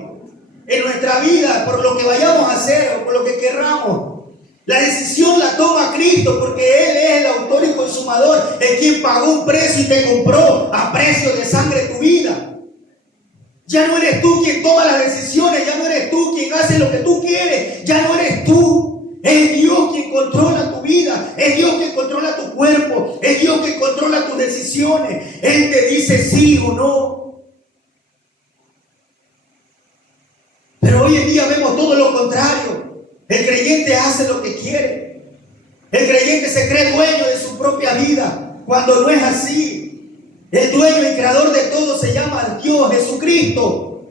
en nuestra vida por lo que vayamos a hacer o por lo que querramos. La decisión la toma Cristo porque Él es el autor y consumador, el quien pagó un precio y te compró a precio de sangre tu vida. Ya no eres tú quien toma las decisiones, ya no eres tú quien hace lo que tú quieres, ya no eres tú. Es Dios quien controla tu vida, es Dios quien controla tu cuerpo, es Dios quien controla tus decisiones. Él te dice sí o no. Pero hoy en día vemos todo lo contrario. El creyente hace lo que quiere. El creyente se cree dueño de su propia vida, cuando no es así. El dueño y creador de todo se llama Dios, Jesucristo.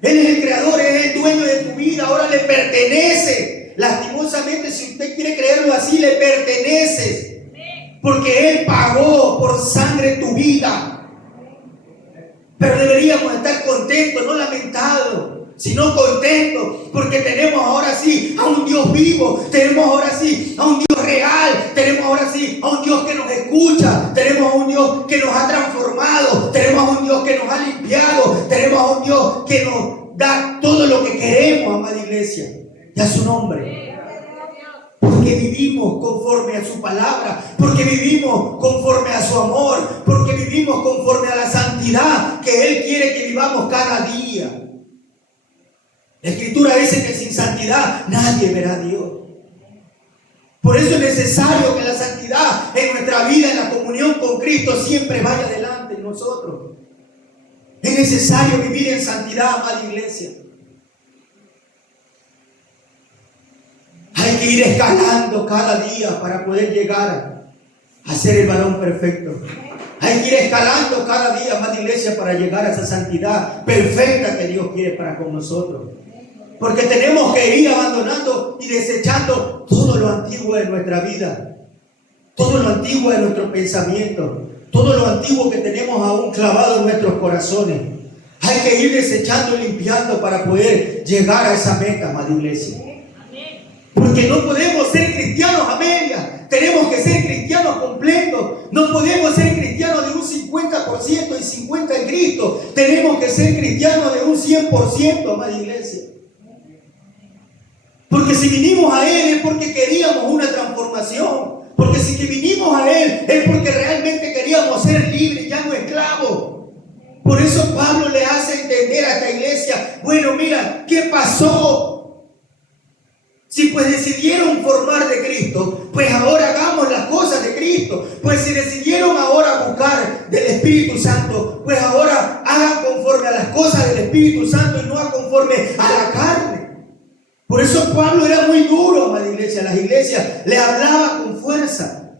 Él es el creador, es el dueño de tu vida, ahora le pertenece. Lastimosamente, si usted quiere creerlo así, le pertenece. Porque Él pagó por sangre tu vida. Pero deberíamos estar contentos, no lamentados, sino contentos, porque tenemos ahora sí a un Dios vivo, tenemos ahora sí a un Dios real, tenemos ahora sí a un Dios que nos escucha, tenemos a un Dios que nos ha transformado, tenemos a un Dios que nos ha limpiado, tenemos a un Dios que nos da todo lo que queremos, amada iglesia, y a su nombre. Porque vivimos conforme a su palabra, porque vivimos conforme a su amor, porque vivimos conforme a la santidad que Él quiere que vivamos cada día. La Escritura dice que sin santidad nadie verá a Dios. Por eso es necesario que la santidad en nuestra vida, en la comunión con Cristo, siempre vaya adelante en nosotros. En Es necesario vivir en santidad, amada iglesia. Hay que ir escalando cada día para poder llegar a ser el varón perfecto. Hay que ir escalando cada día, amada iglesia, para llegar a esa santidad perfecta que Dios quiere para con nosotros. Porque tenemos que ir abandonando y desechando todo lo antiguo de nuestra vida, todo lo antiguo de nuestro pensamiento, todo lo antiguo que tenemos aún clavado en nuestros corazones. Hay que ir desechando y limpiando para poder llegar a esa meta, amada iglesia. Porque no podemos ser cristianos a medias, tenemos que ser cristianos completos. No podemos ser cristianos de un 50% y 50% en Cristo. Tenemos que ser cristianos de un 100%, amada iglesia. Porque si vinimos a Él es porque queríamos una transformación. Porque si que vinimos a Él es porque realmente queríamos ser libres, ya no esclavos. Por eso Pablo le hace entender a esta iglesia, bueno, mira, ¿qué pasó? Si pues decidieron formar de Cristo, pues ahora hagamos las cosas de Cristo. Pues si decidieron ahora buscar del Espíritu Santo, pues ahora hagan conforme a las cosas del Espíritu Santo y no conforme a la carne. Por eso Pablo era muy duro, amada iglesia. Las iglesias le hablaba con fuerza.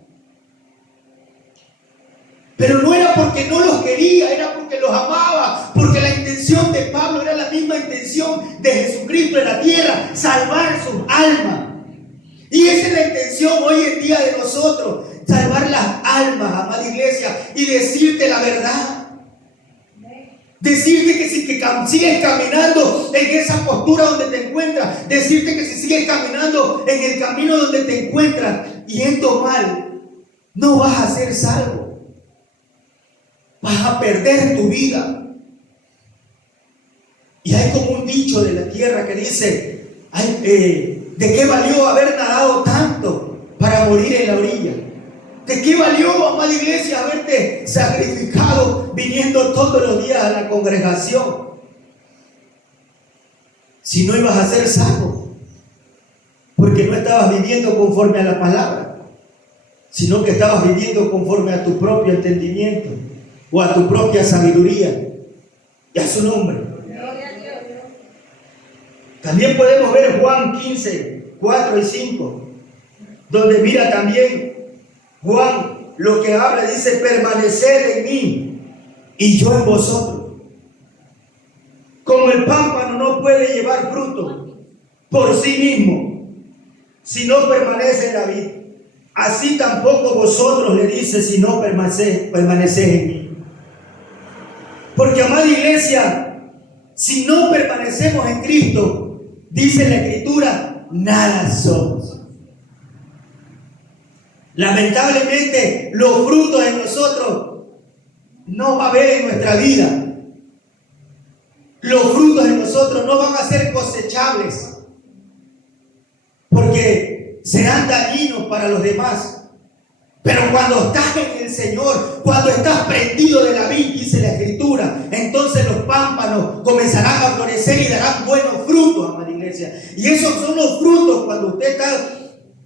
Pero no era porque no los quería, era porque los amaba. Porque la intención de Pablo era la misma intención de Jesucristo en la tierra: salvar sus almas. Y esa es la intención hoy en día de nosotros: salvar las almas, amada iglesia, y decirte la verdad. Decirte que si sigues caminando en esa postura donde te encuentras, decirte que si sigues caminando en el camino donde te encuentras yendo mal, no vas a ser salvo. Vas a perder tu vida. Y hay como un dicho de la tierra que dice: ¿de qué valió haber nadado tanto para morir en la orilla? ¿De qué valió, amada iglesia, haberte sacrificado viniendo todos los días a la congregación si no ibas a ser salvo? Porque no estabas viviendo conforme a la palabra, sino que estabas viviendo conforme a tu propio entendimiento o a tu propia sabiduría y a su nombre. También podemos ver Juan 15, 4 y 5, donde mira también Juan lo que habla, dice: permaneced en mí y yo en vosotros. Como el pámpano no puede llevar fruto por sí mismo si no permanece en la vid, así tampoco vosotros, le dice, si no permaneced en mí. Porque, amada iglesia, si no permanecemos en Cristo, dice la Escritura, nada somos. Lamentablemente, los frutos en nosotros no va a haber en nuestra vida. Los frutos en nosotros no van a ser cosechables, porque serán dañinos para los demás. Pero cuando estás en el Señor, cuando estás prendido de la vid, dice la Escritura, entonces los pámpanos comenzarán a florecer y darán buenos frutos, amada iglesia. Y esos son los frutos cuando usted está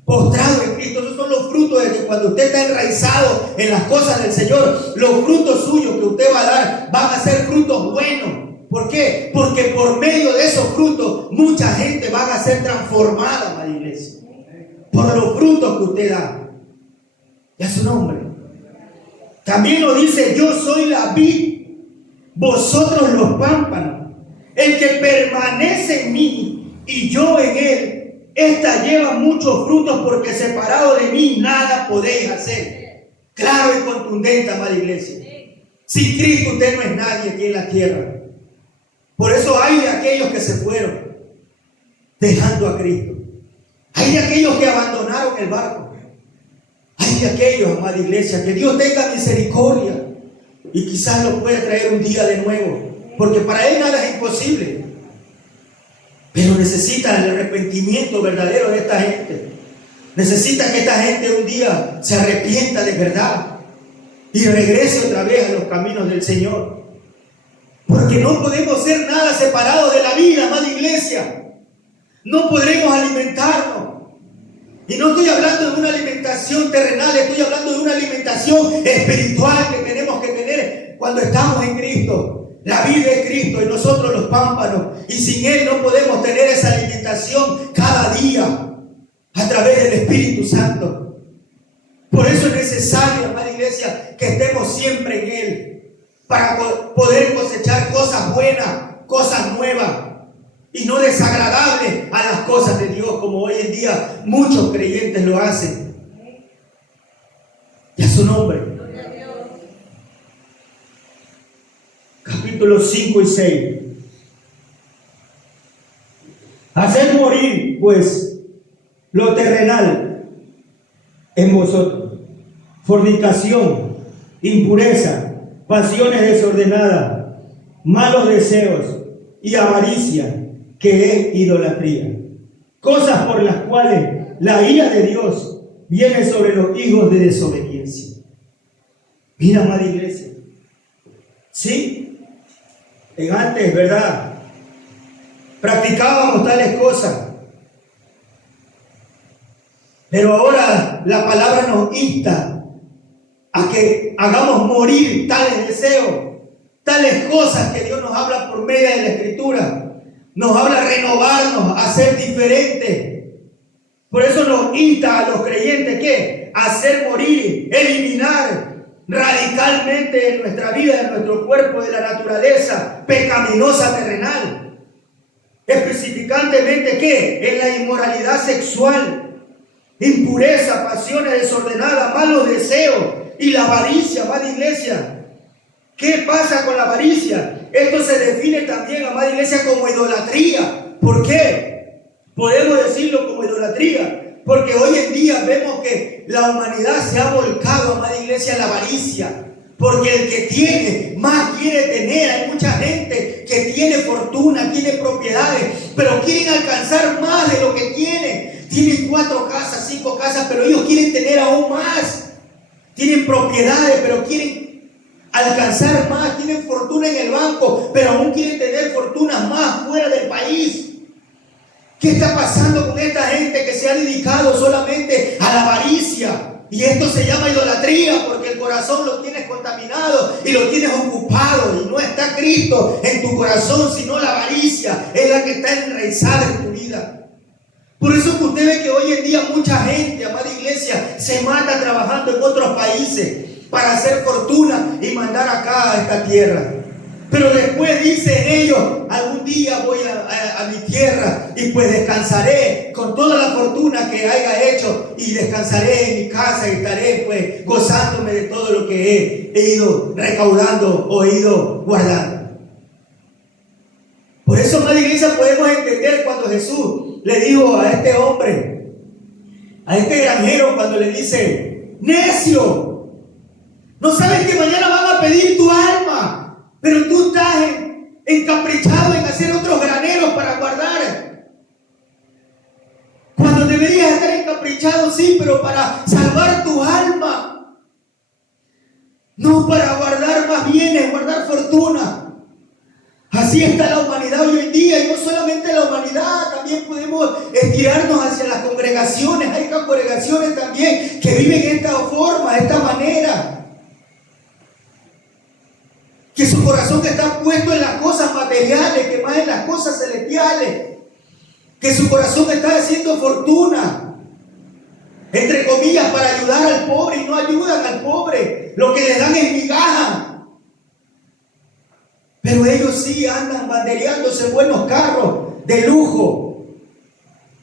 postrado en Cristo. Esos son los frutos de que cuando usted está enraizado en las cosas del Señor, los frutos suyos que usted va a dar van a ser frutos buenos. ¿Por qué? Porque por medio de esos frutos mucha gente va a ser transformada, amada iglesia, por los frutos que usted da. Y a su nombre. También lo dice: yo soy la vid, vosotros los pámpanos. El que permanece en mí y yo en él, esta lleva muchos frutos, porque separado de mí nada podéis hacer. Claro y contundente, amada iglesia. Sin Cristo usted no es nadie aquí en la tierra. Por eso hay de aquellos que se fueron dejando a Cristo. Hay de aquellos que abandonaron el barco. Hay de aquellos, amada iglesia, que Dios tenga misericordia y quizás lo pueda traer un día de nuevo, porque para Él nada es imposible. Pero necesita el arrepentimiento verdadero de esta gente. Necesita que esta gente un día se arrepienta de verdad y regrese otra vez a los caminos del Señor. Porque no podemos ser nada separados de la vida, amada iglesia. No podremos alimentarnos. Y no estoy hablando de una alimentación terrenal, estoy hablando de una alimentación espiritual que tenemos que tener cuando estamos en Cristo. La vida es Cristo y nosotros los pámpanos. Y sin Él no podemos tener esa alimentación cada día a través del Espíritu Santo. Por eso es necesario, amada iglesia, que estemos siempre en Él para poder cosechar cosas buenas, cosas nuevas y no desagradables a las cosas de Dios, como hoy en día muchos creyentes lo hacen. Y a su nombre. Capítulos 5 y 6. Haced morir, pues, lo terrenal en vosotros: fornicación, impureza, pasiones desordenadas, malos deseos y avaricia, que es idolatría. Cosas por las cuales la ira de Dios viene sobre los hijos de desobediencia. Mira, amada iglesia. Sí, en antes, ¿verdad?, practicábamos tales cosas. Pero ahora la palabra nos insta a que hagamos morir tales deseos, tales cosas que Dios nos habla por medio de la Escritura. Nos habla a renovarnos, a ser diferentes. Por eso nos insta a los creyentes que hacer morir, eliminar radicalmente en nuestra vida, en nuestro cuerpo, de la naturaleza pecaminosa terrenal. Específicamente que en la inmoralidad sexual, impureza, pasiones desordenadas, malos deseos y la avaricia, amada iglesia. ¿Qué pasa con la avaricia? Esto se define también, amada iglesia, como idolatría. ¿Por qué podemos decirlo como idolatría? Porque hoy en día vemos que la humanidad se ha volcado, amada iglesia, en la avaricia. Porque el que tiene, más quiere tener. Hay mucha gente que tiene fortuna, tiene propiedades, pero quieren alcanzar más de lo que tienen. Tienen 4 casas, 5 casas, pero ellos quieren tener aún más. Tienen propiedades, pero quieren alcanzar más. Tienen fortuna en el banco, pero aún quieren tener fortunas más fuera del país. ¿Qué está pasando con esta gente que se ha dedicado solamente a la avaricia? Y esto se llama idolatría, porque el corazón lo tienes contaminado y lo tienes ocupado, y no está Cristo en tu corazón, sino la avaricia es la que está enraizada en tu vida. Por eso que usted ve que hoy en día mucha gente, amada iglesia, se mata trabajando en otros países para hacer fortuna y mandar acá a esta tierra. Pero después dicen ellos: algún día voy a mi tierra y pues descansaré con toda la fortuna que haya hecho, y descansaré en mi casa y estaré pues gozándome de todo lo que he ido recaudando o he ido guardando. Por eso, amada iglesia, podemos entender cuando Jesús le dijo a este hombre, a este granjero, cuando le dice: necio, ¿no sabes que mañana van a pedir tu alma? Pero tú estás encaprichado en hacer otros graneros para guardar. Cuando deberías estar encaprichado, sí, pero para salvar tu alma. No para guardar más bienes, guardar fortuna. Así está la humanidad hoy en día, y no solamente la humanidad, también podemos estirarnos hacia las congregaciones. Hay congregaciones también que viven de esta forma, de esta manera. Que su corazón está puesto en las cosas materiales, que más en las cosas celestiales. Que su corazón está haciendo fortuna, entre comillas, para ayudar al pobre, y no ayudan al pobre. Lo que les dan es migaja. Pero ellos sí andan bandereándose buenos carros de lujo,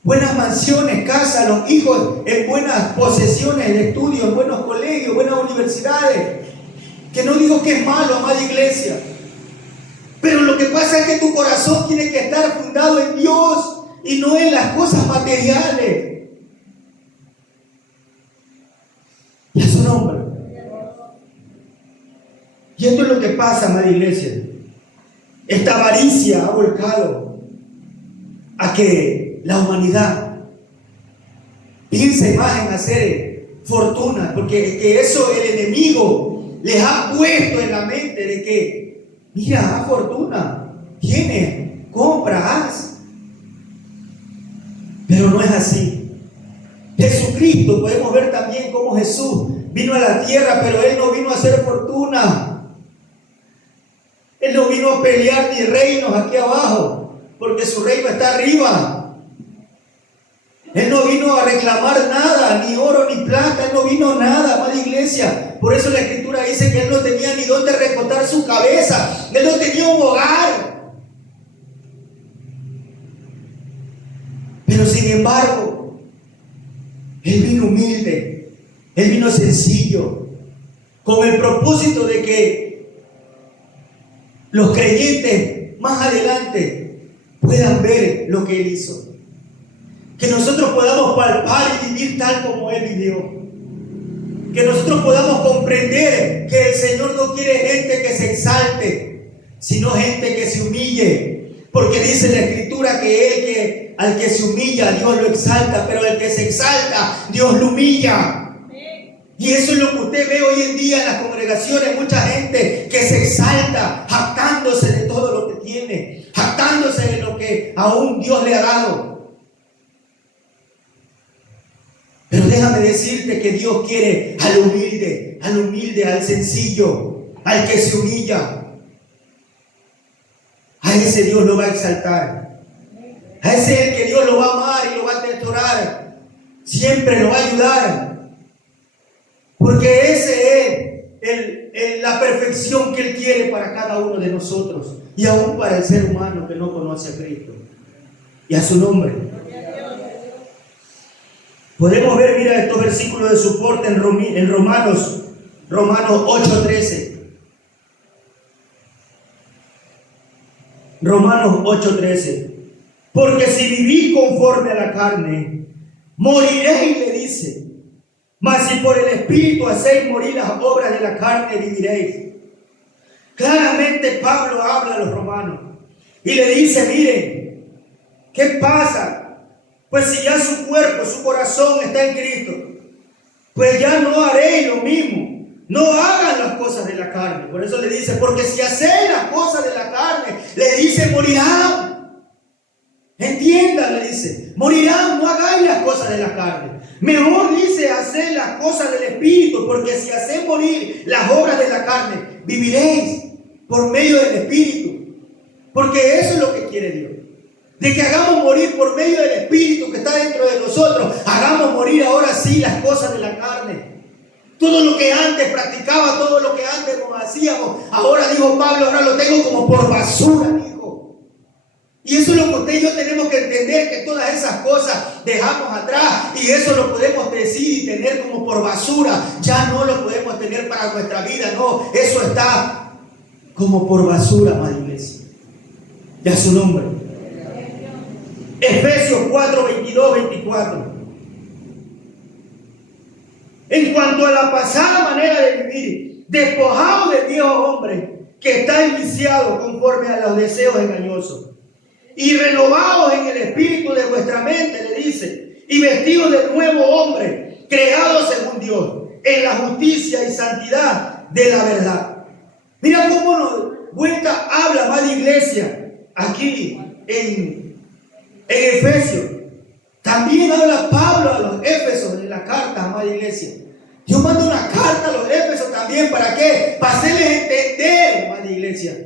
buenas mansiones, casas, los hijos en buenas posesiones de estudio, en buenos colegios, buenas universidades. Que no digo que es malo, amada iglesia, pero lo que pasa es que tu corazón tiene que estar fundado en Dios y no en las cosas materiales. Y a su nombre. Y esto es lo que pasa, amada iglesia. Esta avaricia ha volcado a que la humanidad piense más en hacer fortuna, porque que eso el enemigo les ha puesto en la mente de que, mira, haz fortuna, tienes, compra, haz. Pero no es así. Jesucristo, podemos ver también cómo Jesús vino a la tierra, pero Él no vino a hacer fortuna. Él no vino pelear ni reinos aquí abajo, porque su reino está arriba. Él no vino a reclamar nada, ni oro ni plata, Él no vino a nada, amada iglesia. Por eso la Escritura dice que Él no tenía ni dónde recostar su cabeza, Él no tenía un hogar. Pero sin embargo, Él vino humilde, Él vino sencillo, con el propósito de que los creyentes más adelante puedan ver lo que Él hizo. Que nosotros podamos palpar y vivir tal como Él vivió. Que nosotros podamos comprender que el Señor no quiere gente que se exalte, sino gente que se humille. Porque dice la Escritura que al que se humilla, Dios lo exalta, pero al que se exalta, Dios lo humilla. Y eso es lo que usted ve hoy en día en las congregaciones, mucha gente que se exalta, jactándose de todo lo que tiene, jactándose de lo que aún Dios le ha dado. Pero déjame decirte que Dios quiere al humilde, al sencillo, al que se humilla. A ese Dios lo va a exaltar. A ese es el que Dios lo va a amar y lo va a atesorar. Siempre lo va a ayudar. Porque ese es la perfección que Él quiere para cada uno de nosotros. Y aún para el ser humano que no conoce a Cristo. Y a su nombre. Podemos ver, mira, estos versículos de soporte en Romanos 8:13. Romanos 8:13. Porque si vivís conforme a la carne, moriréis, le dice. Mas si por el Espíritu hacéis morir las obras de la carne, viviréis. Claramente Pablo habla a los romanos y le dice, miren, ¿qué pasa? Pues si ya su cuerpo, su corazón está en Cristo, pues ya no haréis lo mismo. No hagan las cosas de la carne. Por eso le dice, porque si hacéis las cosas de la carne, le dice, morirán. Entiendan, le dice, morirán, no hagáis las cosas de la carne. Mejor dice, hacer las cosas del Espíritu, porque si hacéis morir las obras de la carne, viviréis por medio del Espíritu. Porque eso es lo que quiere Dios. De que hagamos morir por medio del Espíritu que está dentro de nosotros. Hagamos morir ahora sí las cosas de la carne. Todo lo que antes practicaba, todo lo que antes nos hacíamos, ahora dijo Pablo, ahora lo tengo como por basura, dijo. Y eso es lo que usted y yo tenemos que entender, que todas esas cosas dejamos atrás. Y eso lo podemos decir y tener como por basura. Ya no lo podemos tener para nuestra vida, no. Eso está como por basura, amada iglesia. Ya su nombre. Efesios 4, 22, 24. En cuanto a la pasada manera de vivir, despojado del viejo hombre que está enviciado conforme a los deseos engañosos, y renovados en el espíritu de vuestra mente, le dice, y vestidos del nuevo hombre, creado según Dios, en la justicia y santidad de la verdad. Mira cómo nos vuelta habla, amada iglesia, aquí en Efesios. También habla Pablo a los Éfesos en la carta, amada iglesia. Yo mando una carta a los Éfesos también, ¿para qué? Para hacerles entender, amada iglesia,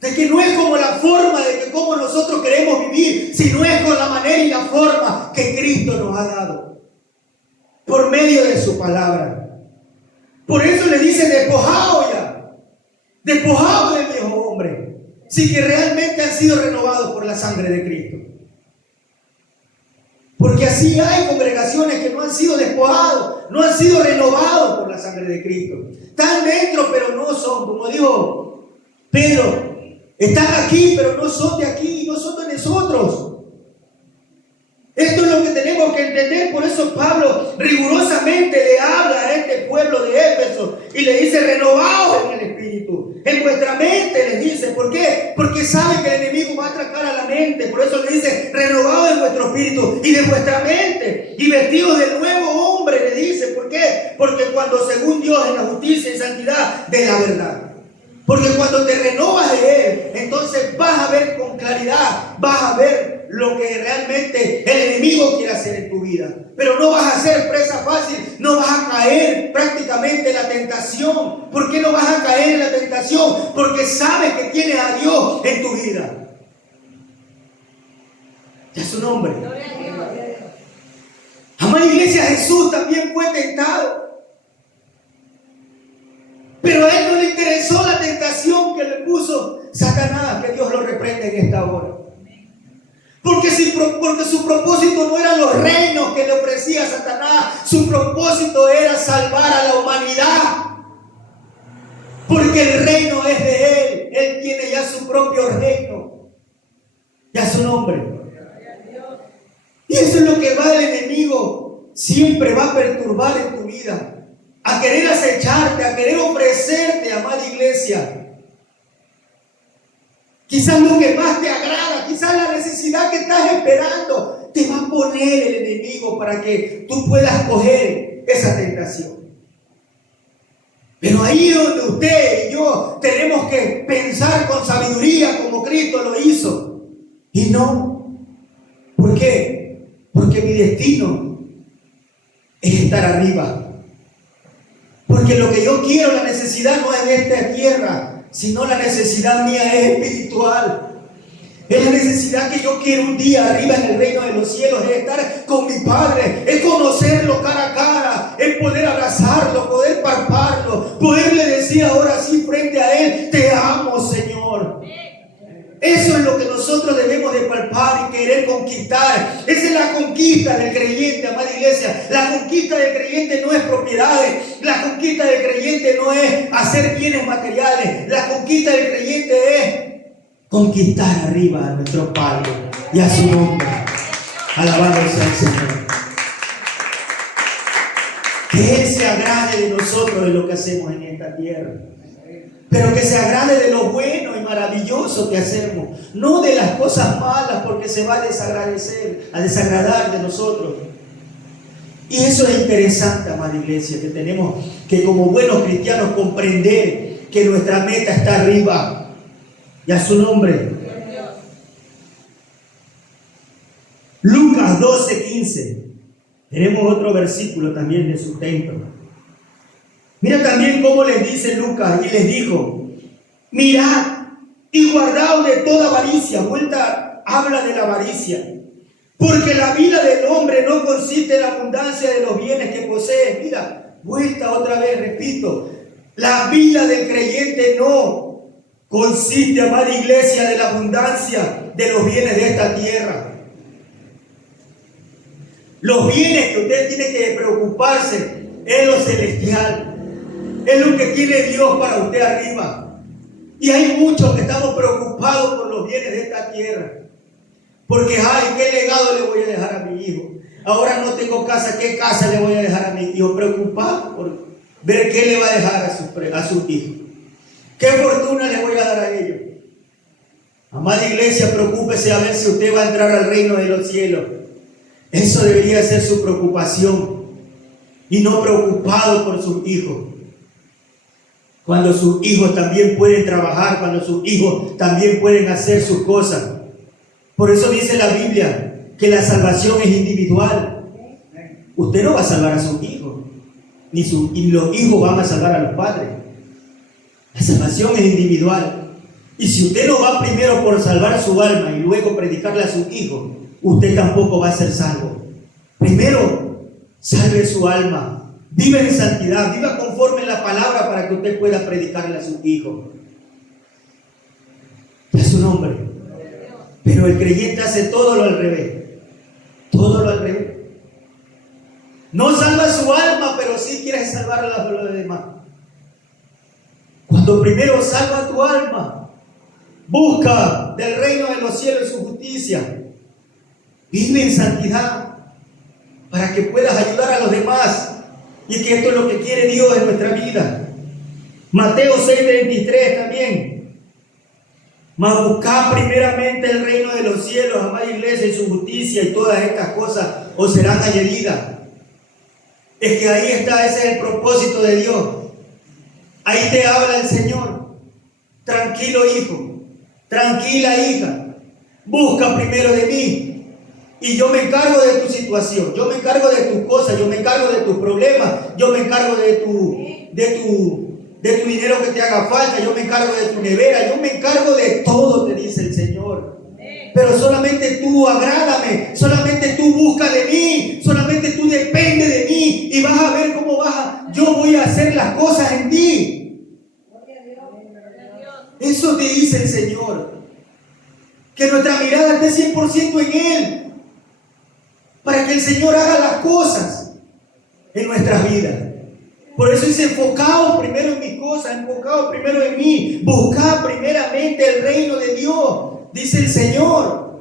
de que no es como la forma de que como nosotros queremos vivir, sino es con la manera y la forma que Cristo nos ha dado, por medio de su palabra. Por eso le dice, despojado ya, despojado del viejo hombre, si que realmente han sido renovados por la sangre de Cristo. Porque así hay congregaciones que no han sido despojados, no han sido renovados por la sangre de Cristo. Están dentro, pero no son, como dijo Pedro, están aquí, pero no son de aquí, no son de nosotros. Esto es lo que tenemos que entender. Por eso Pablo rigurosamente le habla a este pueblo de Éfeso y le dice, renovaos en el Espíritu, en vuestra mente, les dice. ¿Por qué? Porque sabe que el enemigo va a atracar a la mente. Por eso le dice, renovaos en vuestro espíritu y de vuestra mente, y vestidos del nuevo hombre, le dice. ¿Por qué? Porque cuando según Dios en la justicia y santidad de la verdad. Porque cuando te renovas de Él, entonces vas a ver con claridad, vas a ver lo que realmente el enemigo quiere hacer en tu vida. Pero no vas a ser presa fácil, no vas a caer prácticamente en la tentación. ¿Por qué no vas a caer en la tentación? Porque sabes que tienes a Dios en tu vida. Ya su nombre. Amada iglesia, Jesús también fue tentado. Pero a él no le interesó la tentación que le puso Satanás, que Dios lo reprende en esta hora. Porque su propósito no eran los reinos que le ofrecía Satanás, su propósito era salvar a la humanidad. Porque el reino es de él tiene ya su propio reino, ya su nombre. Y eso es lo que va el enemigo, siempre va a perturbar en tu vida. A querer acecharte, a querer ofrecerte, amada iglesia. Quizás lo que más te agrada, quizás la necesidad que estás esperando, te va a poner el enemigo para que tú puedas coger esa tentación. Pero ahí es donde usted y yo tenemos que pensar con sabiduría como Cristo lo hizo. Y no. ¿Por qué? Porque mi destino es estar arriba. Porque lo que yo quiero, la necesidad no es de esta tierra, sino la necesidad mía es espiritual. Es la necesidad que yo quiero un día arriba en el reino de los cielos, es estar con mi Padre, es conocerlo cara a cara, es poder abrazarlo, poder palparlo, poderle decir ahora sí frente a Él, te amo, Señor. Eso es lo que nosotros debemos de palpar y querer conquistar. Esa es la conquista del creyente, amada iglesia. La conquista del creyente no es propiedades. La conquista del creyente no es hacer bienes materiales. La conquista del creyente es conquistar arriba a nuestro Padre y a su nombre. Alabado sea el Señor. Que Él se agrade de nosotros, de lo que hacemos en esta tierra. Pero que se agrade de lo bueno y maravilloso que hacemos, no de las cosas malas, porque se va a desagradar de nosotros. Y eso es interesante, amada iglesia, que tenemos que como buenos cristianos comprender que nuestra meta está arriba. Y a su nombre. Lucas 12:15. Tenemos otro versículo también de sustento. Mira también cómo les dice Lucas, y les dijo: mirad y guardaos de toda avaricia. Vuelta, habla de la avaricia. Porque la vida del hombre no consiste en la abundancia de los bienes que posee. Mira, vuelta otra vez, repito. La vida del creyente no consiste, amada iglesia, de la abundancia de los bienes de esta tierra. Los bienes que usted tiene que preocuparse es lo celestial. Es lo que tiene Dios para usted arriba. Y hay muchos que estamos preocupados por los bienes de esta tierra. Porque, ay, ¿qué legado le voy a dejar a mi hijo? Ahora no tengo casa, ¿qué casa le voy a dejar a mi hijo? Preocupado por ver qué le va a dejar a sus hijos. ¿Qué fortuna le voy a dar a ellos? Amada iglesia, preocúpese a ver si usted va a entrar al reino de los cielos. Eso debería ser su preocupación. Y no preocupado por sus hijos. Cuando sus hijos también pueden trabajar, cuando sus hijos también pueden hacer sus cosas. Por eso dice la Biblia que la salvación es individual. Usted no va a salvar a sus hijos, ni los hijos van a salvar a los padres. La salvación es individual. Y si usted no va primero por salvar su alma y luego predicarle a sus hijos, usted tampoco va a ser salvo. Primero, salve su alma. Vive en santidad, viva conforme en la palabra para que usted pueda predicarle a sus hijos. Es su nombre. Pero el creyente hace todo lo al revés. Todo lo al revés. No salva su alma, pero sí quiere salvar a los demás. Cuando primero salva tu alma, busca del reino de los cielos su justicia. Vive en santidad para que puedas ayudar a los demás. Y que esto es lo que quiere Dios en nuestra vida. Mateo 6:33 también. Mas buscad primeramente el reino de los cielos, amada iglesia, y su justicia, y todas estas cosas os serán añadidas. Es que ahí está, ese es el propósito de Dios. Ahí te habla el Señor. Tranquilo hijo, tranquila hija. Busca primero de mí. Y yo me encargo de tu situación, yo me encargo de tus cosas, yo me encargo de tus problemas, yo me encargo de tu dinero que te haga falta, yo me encargo de tu nevera, yo me encargo de todo, te dice el Señor. Pero solamente tú agrádame, solamente tú busca de mí, solamente tú depende de mí y vas a ver cómo yo voy a hacer las cosas en ti. Eso te dice el Señor. Que nuestra mirada esté 100% en Él. Para que el Señor haga las cosas en nuestras vidas. Por eso es enfocado primero en mis cosas, enfocado primero en mí. Buscar primeramente el reino de Dios, dice el Señor.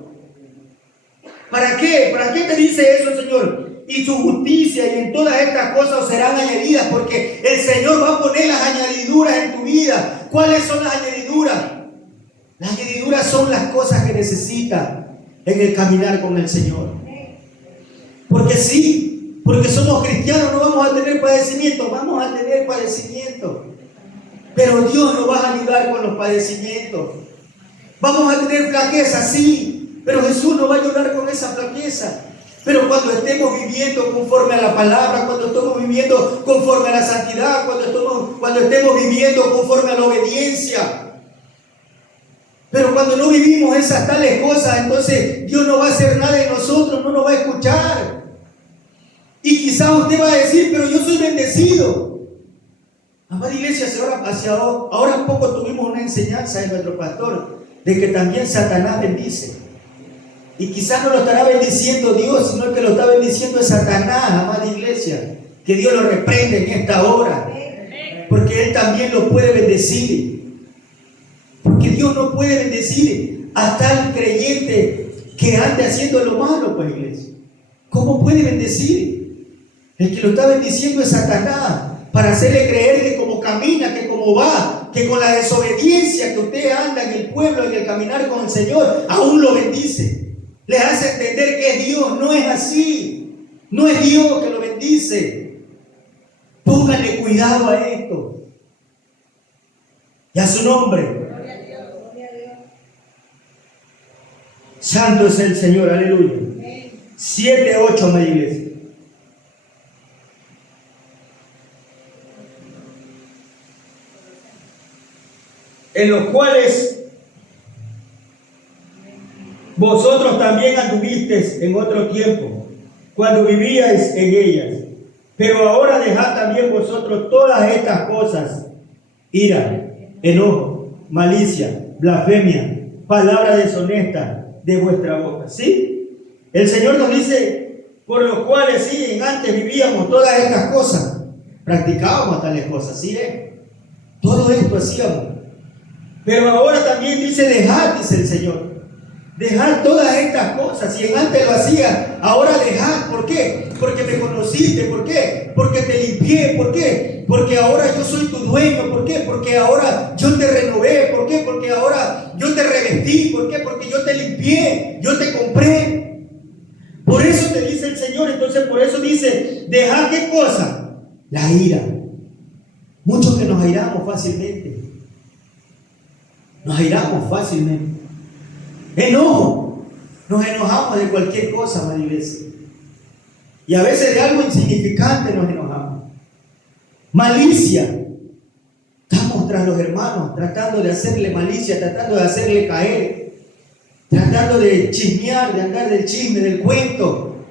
¿Para qué? ¿Para qué te dice eso, Señor? Y su justicia, y en todas estas cosas os serán añadidas, porque el Señor va a poner las añadiduras en tu vida. ¿Cuáles son las añadiduras? Las añadiduras son las cosas que necesitas en el caminar con el Señor. Porque sí, porque somos cristianos no vamos a tener padecimiento, vamos a tener padecimiento. Pero Dios nos va a ayudar con los padecimientos. Vamos a tener flaqueza, sí, pero Jesús nos va a ayudar con esa flaqueza. Pero cuando estemos viviendo conforme a la palabra, cuando estemos viviendo conforme a la santidad, cuando estemos viviendo conforme a la obediencia. Pero cuando no vivimos esas tales cosas, entonces Dios no va a hacer nada en nosotros, no nos va a escuchar. Y quizás usted va a decir, pero yo soy bendecido. Amada iglesia, ahora poco tuvimos una enseñanza de nuestro pastor, de que también Satanás bendice. Y quizás no lo estará bendiciendo Dios, sino que lo está bendiciendo es Satanás, amada iglesia. Que Dios lo reprende en esta hora. Porque Él también lo puede bendecir. Porque Dios no puede bendecir a tal creyente que ande haciendo lo malo, pues iglesia. ¿Cómo puede bendecir? El que lo está bendiciendo es Satanás, para hacerle creer que como camina, que como va, que con la desobediencia que usted anda en el pueblo, en el caminar con el Señor, aún lo bendice. Le hace entender que es Dios. No es así. No es Dios que lo bendice. Póngale cuidado a esto. Y a su nombre. Santo es el Señor, aleluya. 7:8, mi iglesia. En los cuales vosotros también anduvisteis en otro tiempo, cuando vivíais en ellas. Pero ahora dejad también vosotros todas estas cosas: ira, enojo, malicia, blasfemia, palabra deshonesta de vuestra boca. ¿Sí? El Señor nos dice, por los cuales sí, antes vivíamos todas estas cosas, practicábamos tales cosas, ¿sí? Todo esto hacíamos. Pero ahora también dice, dejad, dice el Señor. Dejad todas estas cosas. Si en antes lo hacía, ahora dejad. ¿Por qué? Porque me conociste. ¿Por qué? Porque te limpié. ¿Por qué? Porque ahora yo soy tu dueño. ¿Por qué? Porque ahora yo te renové. ¿Por qué? Porque ahora yo te revestí. ¿Por qué? Porque yo te limpié. Yo te compré. Por eso te dice el Señor. Entonces por eso dice, dejad ¿qué cosa? La ira. Muchos que nos airamos fácilmente. Nos airamos fácilmente. Enojo. Nos enojamos de cualquier cosa, amada iglesia. Y a veces de algo insignificante nos enojamos. Malicia. Estamos tras los hermanos, tratando de hacerle malicia, tratando de hacerle caer, tratando de chismear, de andar del chisme, del cuento.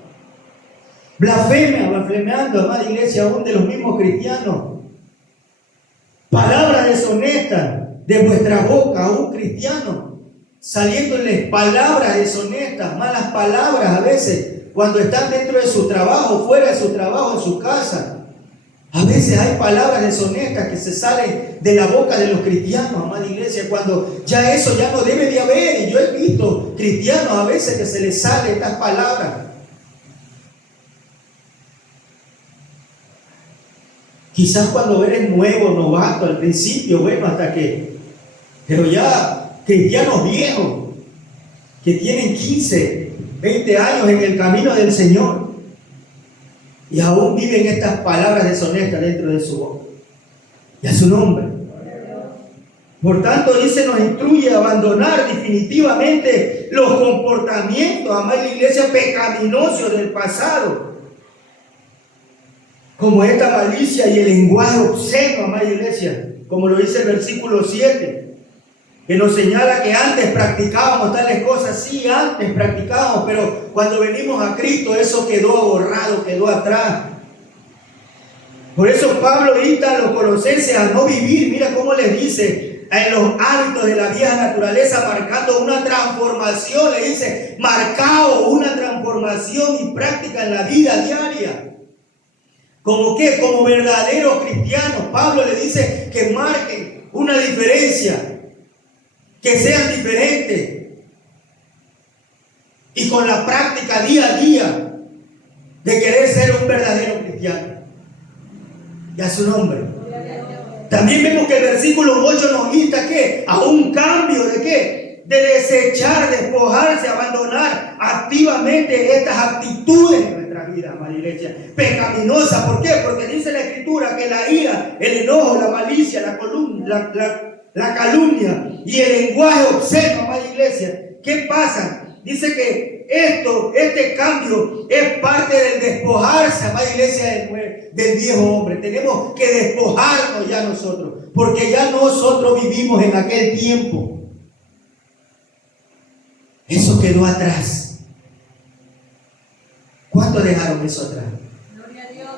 Blasfemia, blasfemeando, amada iglesia, aún de los mismos cristianos. Palabras deshonestas de vuestra boca a un cristiano, saliéndoles palabras deshonestas, malas palabras a veces, cuando están dentro de su trabajo, fuera de su trabajo, en su casa. A veces hay palabras deshonestas que se salen de la boca de los cristianos, amada iglesia, cuando ya eso ya no debe de haber. Y yo he visto cristianos a veces que se les salen estas palabras. Quizás cuando eres nuevo, novato, al principio, bueno, hasta que... Pero ya cristianos viejos, que tienen 15, 20 años en el camino del Señor, y aún viven estas palabras deshonestas dentro de su boca. Y a su nombre. Por tanto, dice, nos instruye a abandonar definitivamente los comportamientos, amada iglesia, pecaminosos del pasado, como esta malicia y el lenguaje obsceno, amada iglesia, como lo dice el versículo 7, que nos señala que antes practicábamos tales cosas. Sí, antes practicábamos, pero cuando venimos a Cristo eso quedó borrado, quedó atrás. Por eso Pablo invita a los colosenses a no vivir, mira cómo les dice, en los hábitos de la vieja naturaleza, marcando una transformación. Le dice, marcado una transformación y práctica en la vida diaria. ¿Como qué? Como verdaderos cristianos. Pablo le dice que marquen una diferencia, que sean diferentes, y con la práctica día a día de querer ser un verdadero cristiano. Y a su nombre. También vemos que el versículo 8 nos insta ¿qué? A un cambio de ¿qué? De desechar, despojarse, abandonar activamente estas actitudes de nuestra vida, amada iglesia, pecaminosas. ¿Por qué? Porque dice la Escritura que la ira, el enojo, la malicia, la calumnia y el lenguaje obsceno, amada iglesia, ¿qué pasa? Dice que este cambio es parte del despojarse, amada iglesia, del viejo hombre. Tenemos que despojarnos ya nosotros, porque ya nosotros vivimos en aquel tiempo. Eso quedó atrás. ¿Cuántos dejaron eso atrás? Gloria a Dios.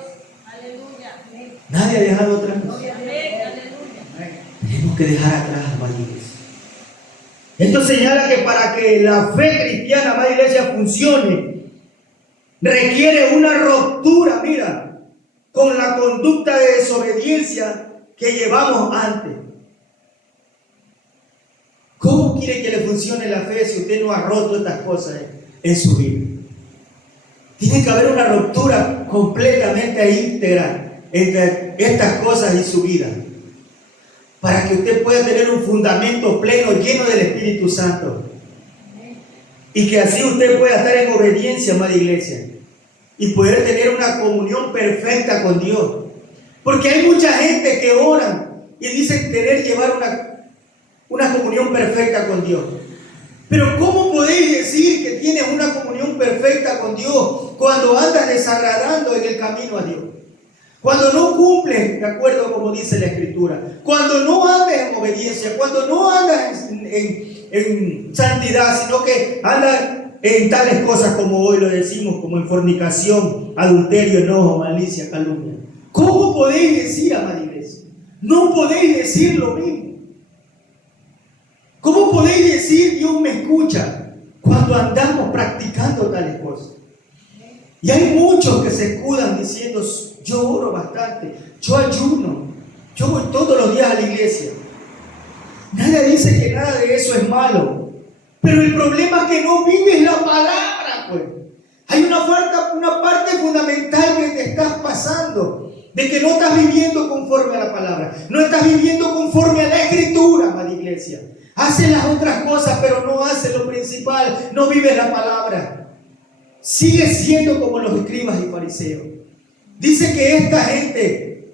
Aleluya. Nadie ha dejado atrás. Aleluya. Tenemos que dejar atrás, amada iglesia. Esto señala que para que la fe cristiana, amada iglesia, funcione, requiere una ruptura, mira, con la conducta de desobediencia que llevamos antes. ¿Cómo quiere que le funcione la fe si usted no ha roto estas cosas en su vida? Tiene que haber una ruptura completamente íntegra entre estas cosas y su vida, para que usted pueda tener un fundamento pleno, lleno del Espíritu Santo. Y que así usted pueda estar en obediencia, amada iglesia, y poder tener una comunión perfecta con Dios. Porque hay mucha gente que oran y dicen llevar una comunión perfecta con Dios. Pero ¿cómo podéis decir que tienes una comunión perfecta con Dios cuando andas desagradando en el camino a Dios? Cuando no cumples de acuerdo como dice la Escritura, cuando no andas en obediencia, cuando no andas en santidad, sino que andas en tales cosas como hoy lo decimos, como en fornicación, adulterio, enojo, malicia, calumnia. ¿Cómo podéis decir, amada iglesia? No podéis decir lo mismo. ¿Cómo podéis decir Dios me escucha cuando andamos practicando tales cosas? Y hay muchos que se escudan diciendo, yo oro bastante, yo ayuno, yo voy todos los días a la iglesia. Nadie dice que nada de eso es malo, pero el problema es que no vives la palabra, pues. Hay una parte fundamental que te estás pasando, de que no estás viviendo conforme a la palabra, no estás viviendo conforme a la Escritura, amada iglesia. Haces las otras cosas, pero no haces lo principal, no vives la palabra. Sigue siendo como los escribas y fariseos. Dice que esta gente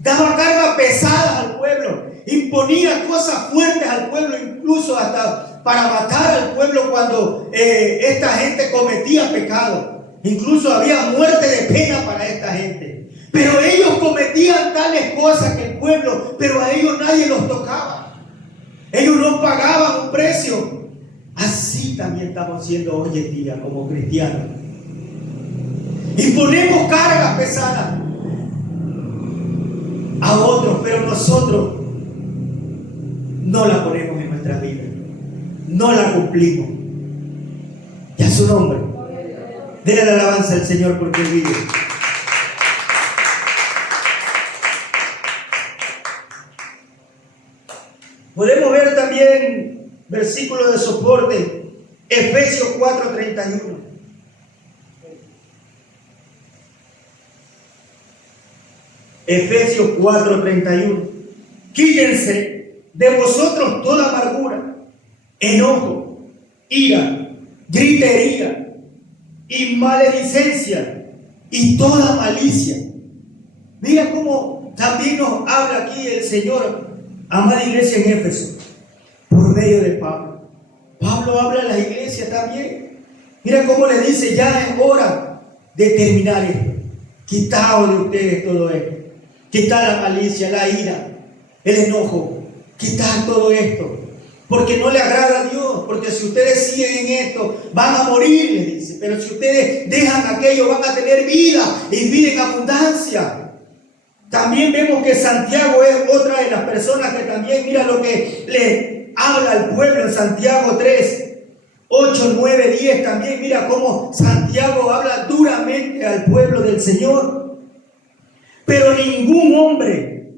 daba cargas pesadas al pueblo, imponía cosas fuertes al pueblo, incluso hasta para matar al pueblo cuando esta gente cometía pecado. Incluso había muerte de pena para esta gente. Pero ellos cometían tales cosas que el pueblo, pero a ellos nadie los tocaba. Ellos no pagaban un precio. Así también estamos siendo hoy en día como cristianos. Y ponemos cargas pesadas a otros, pero nosotros no la ponemos en nuestras vidas. No la cumplimos. Y a su nombre. Denle la alabanza al Señor porque Él vive. Podemos ver también versículo de soporte, Efesios 4:31. Efesios 4:31. Quítense de vosotros toda amargura, enojo, ira, gritería y maledicencia y toda malicia. Mira cómo también nos habla aquí el Señor Amada iglesia en Éfeso, por medio de Pablo. Pablo habla a las iglesias también. Mira cómo le dice, ya es hora de terminar esto. Quitaos de ustedes todo esto. Quitar la malicia, la ira, el enojo. Quitar todo esto. Porque no le agrada a Dios. Porque si ustedes siguen en esto, van a morir, le dice. Pero si ustedes dejan aquello, van a tener vida y vida en abundancia. También vemos que Santiago es otra de las personas que también, mira lo que le habla al pueblo en Santiago 3, 8, 9, 10. También mira cómo Santiago habla duramente al pueblo del Señor. Pero ningún hombre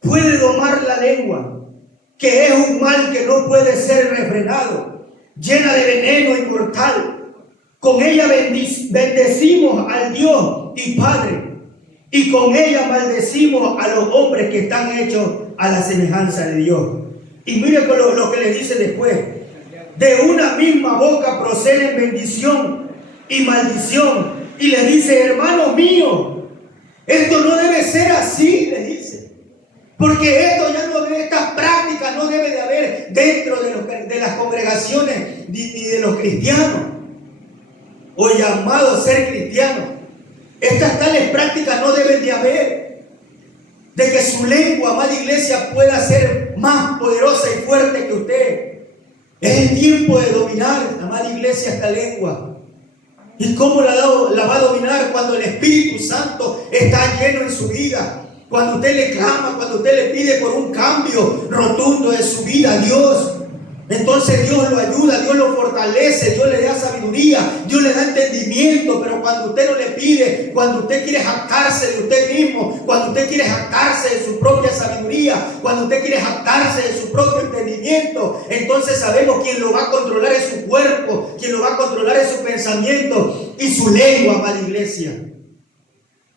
puede domar la lengua, que es un mal que no puede ser refrenado, llena de veneno y mortal. Con ella bendecimos al Dios y Padre, y con ella maldecimos a los hombres que están hechos a la semejanza de Dios. Y mire lo que le dice después. De una misma boca proceden bendición y maldición. Y le dice, hermanos míos, esto no debe ser así, le dice. Porque esto ya no debe, estas prácticas no debe de haber dentro de las congregaciones ni de los cristianos o llamados ser cristianos. Estas tales prácticas no deben de haber. De que su lengua, amada iglesia, pueda ser más poderosa y fuerte que usted. Es el tiempo de dominar, amada iglesia, esta lengua. ¿Y cómo la va a dominar? Cuando el Espíritu Santo está lleno en su vida. Cuando usted le clama, cuando usted le pide por un cambio rotundo de su vida a Dios. Entonces Dios lo ayuda, Dios lo fortalece, Dios le da sabiduría, Dios le da entendimiento. Pero cuando usted no le pide, cuando usted quiere jactarse de usted mismo, cuando usted quiere jactarse de su propia sabiduría, cuando usted quiere jactarse de su propio entendimiento, entonces sabemos quién lo va a controlar es su cuerpo, quien lo va a controlar es su pensamiento y su lengua, amada iglesia.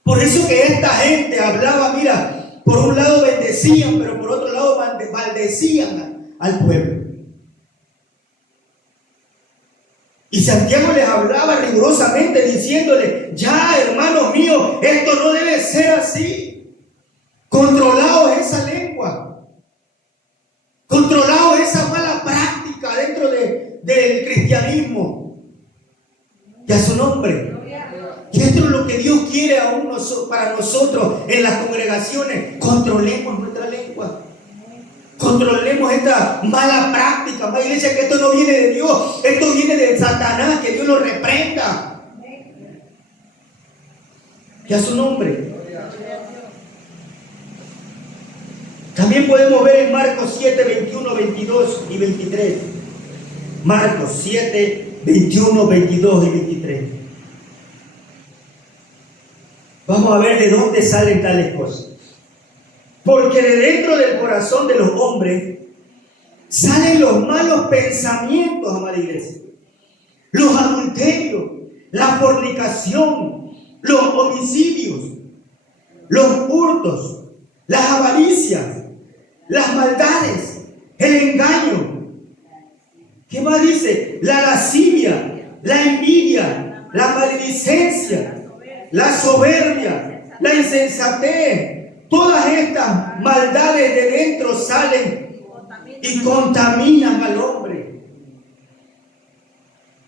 Por eso que esta gente hablaba, mira, por un lado bendecían, pero por otro lado maldecían al pueblo. Y Santiago les hablaba rigurosamente diciéndole, ya hermanos míos, esto no debe ser así. Controlaos esa lengua. Controlaos esa mala práctica dentro del cristianismo. Y a su nombre. Y esto es lo que Dios quiere aún para nosotros en las congregaciones. Controlemos nuestra lengua. Controlemos esta mala práctica, amada iglesia, que esto no viene de Dios, esto viene de Satanás, que Dios lo reprenda. Y a su nombre. También podemos ver en Marcos 7, 21, 22 y 23. Marcos 7, 21, 22 y 23. Vamos a ver de dónde salen tales cosas. Porque de dentro del corazón de los hombres salen los malos pensamientos, amada iglesia. Los adulterios, la fornicación, los homicidios, los hurtos, las avaricias, las maldades, el engaño. ¿Qué más dice? La lascivia, la envidia, la maledicencia, la soberbia, la insensatez. Todas estas maldades de dentro salen y contaminan al hombre.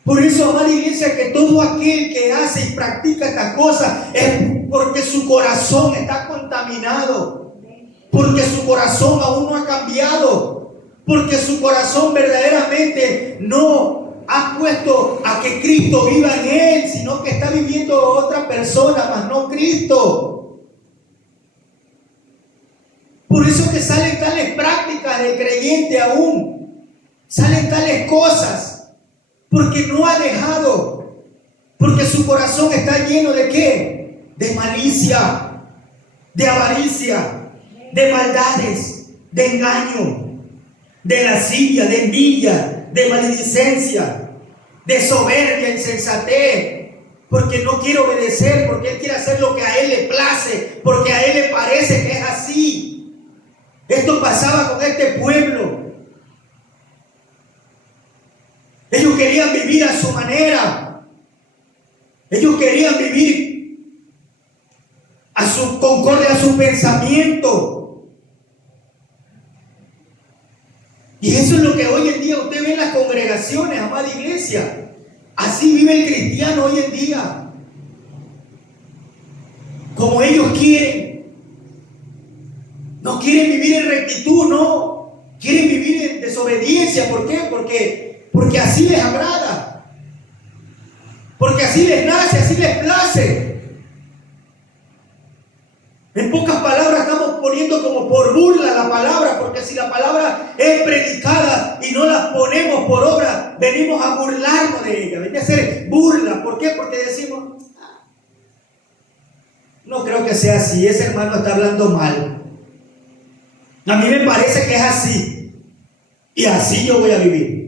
Por eso, amada iglesia, que todo aquel que hace y practica estas cosas es porque su corazón está contaminado, porque su corazón aún no ha cambiado, porque su corazón verdaderamente no ha puesto a que Cristo viva en él, sino que está viviendo otra persona, mas no Cristo. Por eso que salen tales prácticas del creyente aún. Salen tales cosas. Porque no ha dejado. Porque su corazón está lleno de ¿qué? De malicia, de avaricia, de maldades, de engaño, de lascivia, de envidia, de maledicencia, de soberbia, insensatez. Porque no quiere obedecer, porque él quiere hacer lo que a él le place, porque a él le parece que es así. Esto pasaba con este pueblo. Ellos querían vivir a su manera. Ellos querían vivir conforme a su pensamiento. Eso es lo que hoy en día usted ve en las congregaciones, amada iglesia. Así vive el cristiano hoy en día. Como ellos quieren. No quieren vivir en rectitud, no. Quieren vivir en desobediencia. ¿Por qué? Porque así les agrada. Porque así les nace, así les place. En pocas palabras estamos poniendo como por burla la palabra, porque si la palabra es predicada y no la ponemos por obra, venimos a burlarnos de ella, viene a ser burla. ¿Por qué? Porque decimos, no creo que sea así, ese hermano está hablando mal. A mí me parece que es así, y así yo voy a vivir.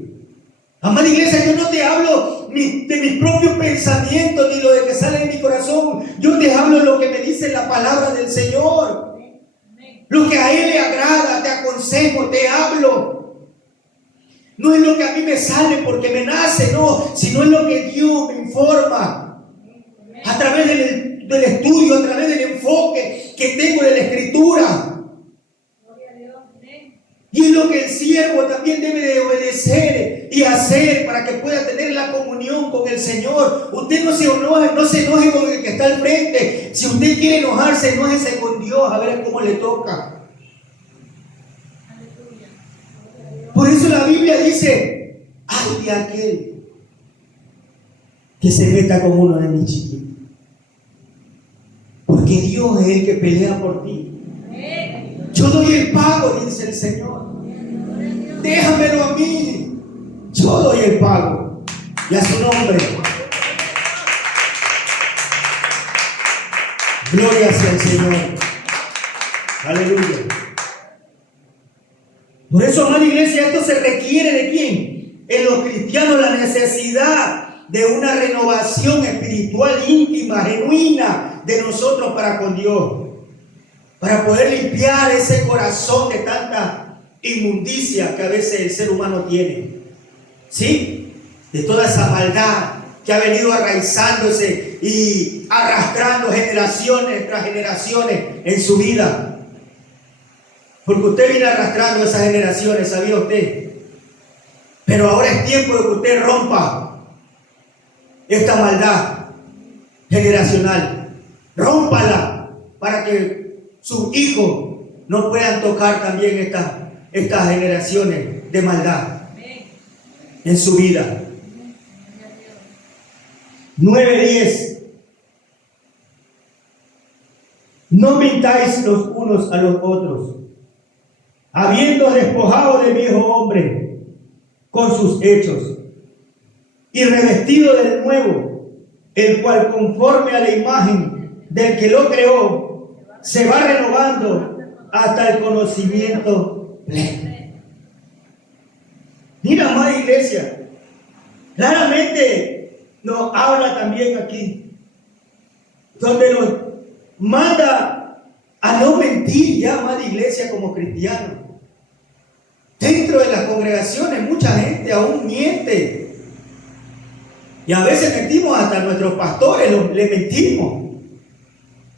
Amada iglesia, yo no te hablo de mis propios pensamientos, ni lo de que sale de mi corazón. Yo te hablo de lo que me dice la palabra del Señor. Lo que a Él le agrada, te aconsejo, te hablo. No es lo que a mí me sale porque me nace, no, sino es lo que Dios me informa. A través del estudio, a través del enfoque que tengo de la Escritura. Y es lo que el siervo también debe de obedecer y hacer para que pueda tener la comunión con el Señor. Usted no se enoje con el que está al frente. Si usted quiere enojarse, enójese con Dios a ver cómo le toca. Por eso la Biblia dice, ay de aquel que se meta con uno de mis chiquitos. Porque Dios es el que pelea por ti. Yo doy el pago, dice el Señor. Déjamelo a mí. Yo doy el pago. Y a su nombre. Gloria sea el Señor. Aleluya. Por eso, amada iglesia, esto se requiere ¿de quién? En los cristianos la necesidad de una renovación espiritual íntima, genuina de nosotros para con Dios. Para poder limpiar ese corazón de tanta inmundicia que a veces el ser humano tiene. ¿Sí? De toda esa maldad que ha venido arraizándose y arrastrando generaciones tras generaciones en su vida. Porque usted viene arrastrando esas generaciones, ¿sabía usted? Pero ahora es tiempo de que usted rompa esta maldad generacional. Rómpala para que sus hijos no puedan tocar también estas generaciones de maldad en su vida. 9:10. No mintáis los unos a los otros, habiendo despojado del viejo hombre con sus hechos y revestido del nuevo, el cual conforme a la imagen del que lo creó se va renovando hasta el conocimiento pleno. Mira, amada iglesia, claramente nos habla también aquí, donde nos manda a no mentir ya, amada iglesia, como cristianos. Dentro de las congregaciones mucha gente aún miente. Y a veces mentimos, hasta a nuestros pastores le mentimos.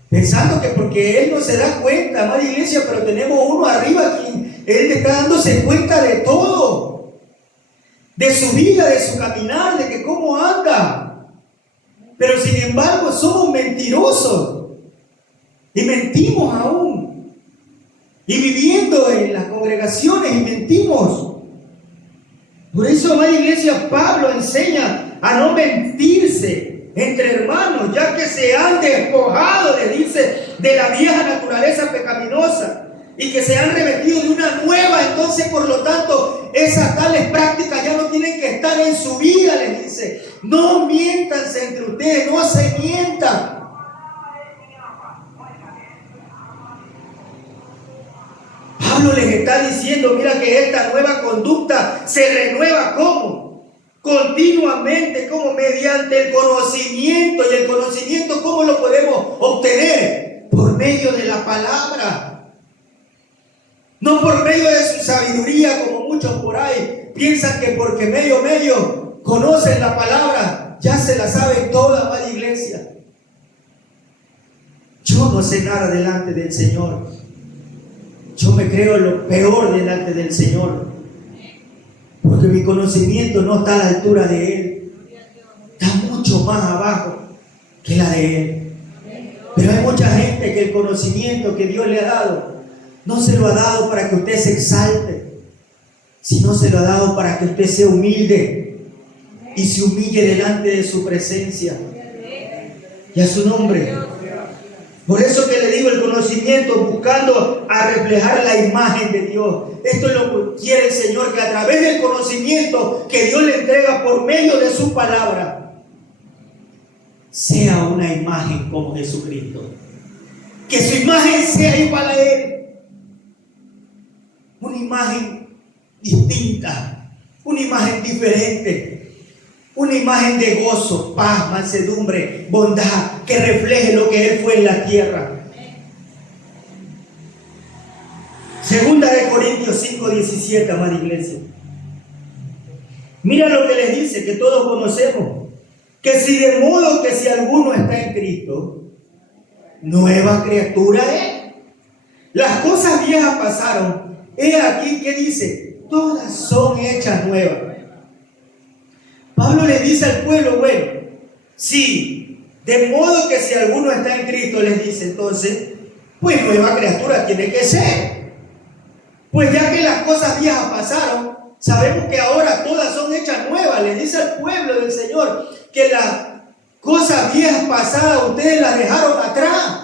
Pensando que porque él no se da cuenta, amada iglesia, pero tenemos uno arriba quien él está dándose cuenta de todo. De su vida, de su caminar, de que cómo anda. Pero sin embargo somos mentirosos. Y mentimos aún. Y viviendo en las congregaciones y mentimos. Por eso, amada iglesia, Pablo enseña a no mentirse entre hermanos, ya que se han despojado, le dice, de la vieja naturaleza pecaminosa y que se han revestido de una nueva. Entonces, por lo tanto, esas tales prácticas ya no tienen que estar en su vida, les dice. No miéntanse entre ustedes, no se mientan. Pablo les está diciendo, mira, que esta nueva conducta se renueva ¿cómo? Continuamente, como mediante el conocimiento. Y el conocimiento, ¿cómo lo podemos obtener? Por medio de la palabra. No por medio de su sabiduría, como muchos por ahí piensan que porque medio conocen la palabra, ya se la saben toda, amada iglesia. Yo no sé nada delante del Señor. Yo me creo lo peor delante del Señor. porque mi conocimiento no está a la altura de Él, está mucho más abajo que la de Él. Pero hay mucha gente que el conocimiento que Dios le ha dado, no se lo ha dado para que usted se exalte, sino se lo ha dado para que usted sea humilde y se humille delante de su presencia y a su nombre. Por eso que le digo, el conocimiento buscando a reflejar la imagen de Dios. Esto es lo que quiere el Señor, que a través del conocimiento que Dios le entrega por medio de su palabra, sea una imagen como Jesucristo. Que su imagen sea igual a Él. Una imagen distinta, una imagen diferente. Una imagen de gozo, paz, mansedumbre, bondad, que refleje lo que Él fue en la tierra. Segunda de Corintios 5:17, amada iglesia. Mira lo que les dice, que todos conocemos. Que si de modo que si alguno está en Cristo, nueva criatura es. Las cosas viejas pasaron. He aquí que dice, todas son hechas nuevas. Pablo le dice al pueblo, bueno, sí, de modo que si alguno está en Cristo, les dice entonces, pues nueva criatura tiene que ser. Pues ya que las cosas viejas pasaron, sabemos que ahora todas son hechas nuevas. Le dice al pueblo del Señor que las cosas viejas pasadas ustedes las dejaron atrás.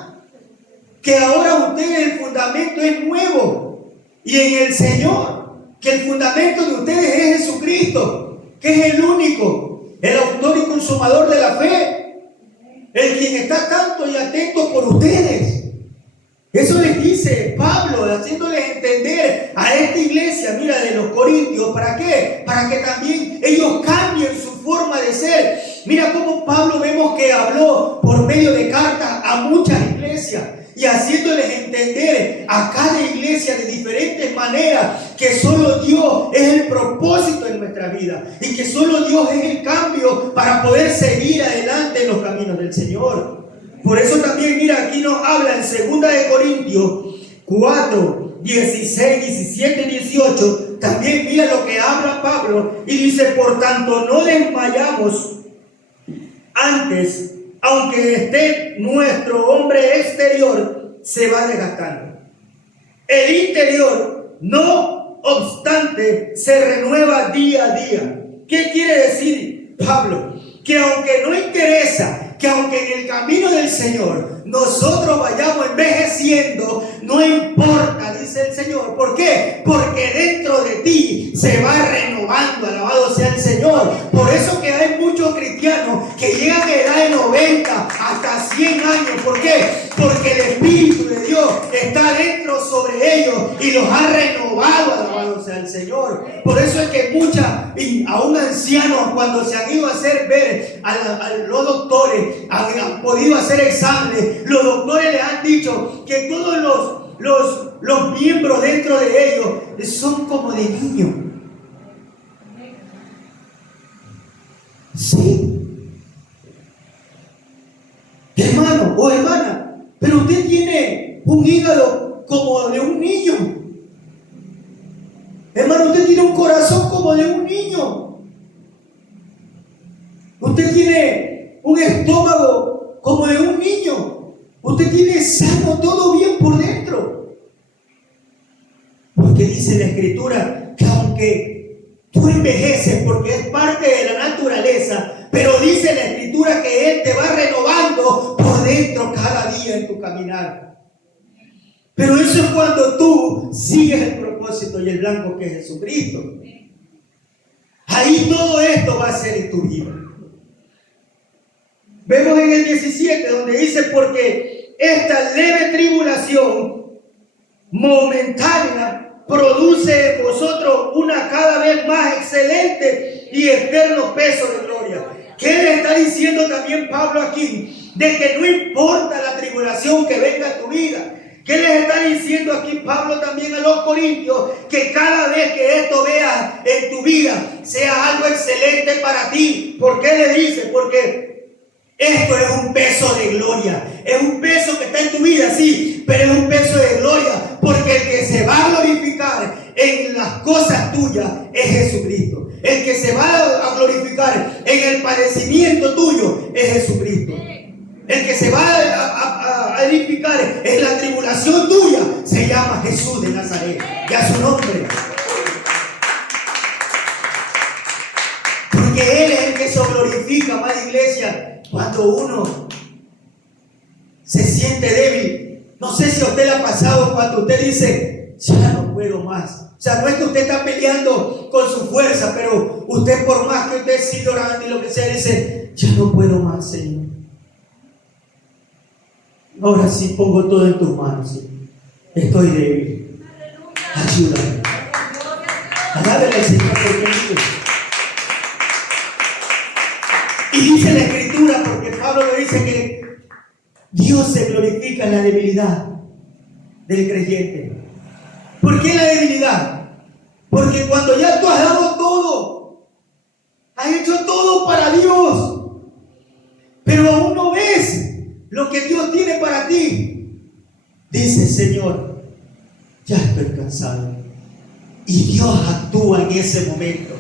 Que ahora ustedes el fundamento es nuevo. Y en el Señor, que el fundamento de ustedes es Jesucristo, que es el único, el autor y consumador de la fe, el quien está tanto y atento por ustedes. Eso les dice Pablo, haciéndoles entender a esta iglesia, mira, de los Corintios. ¿Para qué? Para que también ellos cambien su forma de ser. Mira cómo Pablo vemos que habló por medio de cartas a muchas iglesias y haciéndoles entender a cada iglesia de diferentes maneras que solo Dios es el propósito en nuestra vida y que solo Dios es el cambio para poder seguir adelante en los caminos del Señor. Por eso también, mira, aquí nos habla en 2 de Corintios 4, 16, 17 y 18. También mira lo que habla Pablo y dice, por tanto no desmayamos antes, aunque esté nuestro hombre exterior, se va desgastando. El interior, no obstante, se renueva día a día. ¿Qué quiere decir Pablo? Que aunque no interesa, que aunque en el camino del Señor nosotros vayamos envejeciendo, no importa, dice el Señor. ¿Por qué? Porque dentro de ti se va renovando, alabado sea el Señor. Por eso que hay muchos cristianos que llegan a edad de 90 hasta 100 años. ¿Por qué? Porque el Espíritu de Dios está dentro sobre ellos y los ha renovado, alabado sea el Señor. Por eso es que muchas, y aún ancianos, cuando se han ido a hacer ver a los doctores, han podido hacer exámenes, los doctores les han dicho que todos los miembros dentro de ellos son como de niños. Sí. Hermano o hermana, pero usted tiene un hígado como de un niño. Hermano, usted tiene un corazón como de un niño. Usted tiene un estómago como de un niño. Usted tiene sano, todo bien por dentro. Porque dice la Escritura que aunque tú envejeces, porque es parte de la naturaleza, pero dice la Escritura que Él te va renovando por dentro cada día en tu caminar. Pero eso es cuando tú sigues el propósito y el blanco que es Jesucristo. Ahí todo esto va a ser en tu vida. Vemos en el 17 donde dice, porque esta leve tribulación momentánea produce en vosotros una cada vez más excelente y eterno peso de gloria. ¿Qué le está diciendo también Pablo aquí? De que no importa la tribulación que venga a tu vida. ¿Qué les está diciendo aquí Pablo también a los corintios? Que cada vez que esto veas en tu vida sea algo excelente para ti. ¿Por qué le dice? Porque esto es un peso de gloria. Es un peso que está en tu vida, sí, pero es un peso de gloria porque el que se va a glorificar en las cosas tuyas es Jesucristo. El que se va a glorificar en el padecimiento tuyo es Jesucristo. El que se va a edificar en la tribulación tuya se llama Jesús de Nazaret. Y a su nombre. Porque Él es el que se glorifica, amada iglesia, cuando uno se siente débil. No sé si a usted le ha pasado cuando usted dice, ya no puedo más. O sea, no es que usted está peleando con su fuerza, pero usted, por más que usted siga orando y lo que sea, dice, ya no puedo más, Señor. Ahora sí pongo todo en tus manos, Señor. Estoy débil. Ayúdame. Alábele al Señor porque vive. Y dice la Escritura, porque Pablo lo dice, que Dios se glorifica en la debilidad del creyente. ¿Por qué la debilidad? Porque cuando ya tú has dado todo, has hecho todo para Dios, pero aún no ves lo que Dios tiene para ti, dice, Señor, ya estoy cansado. Y Dios actúa en ese momento.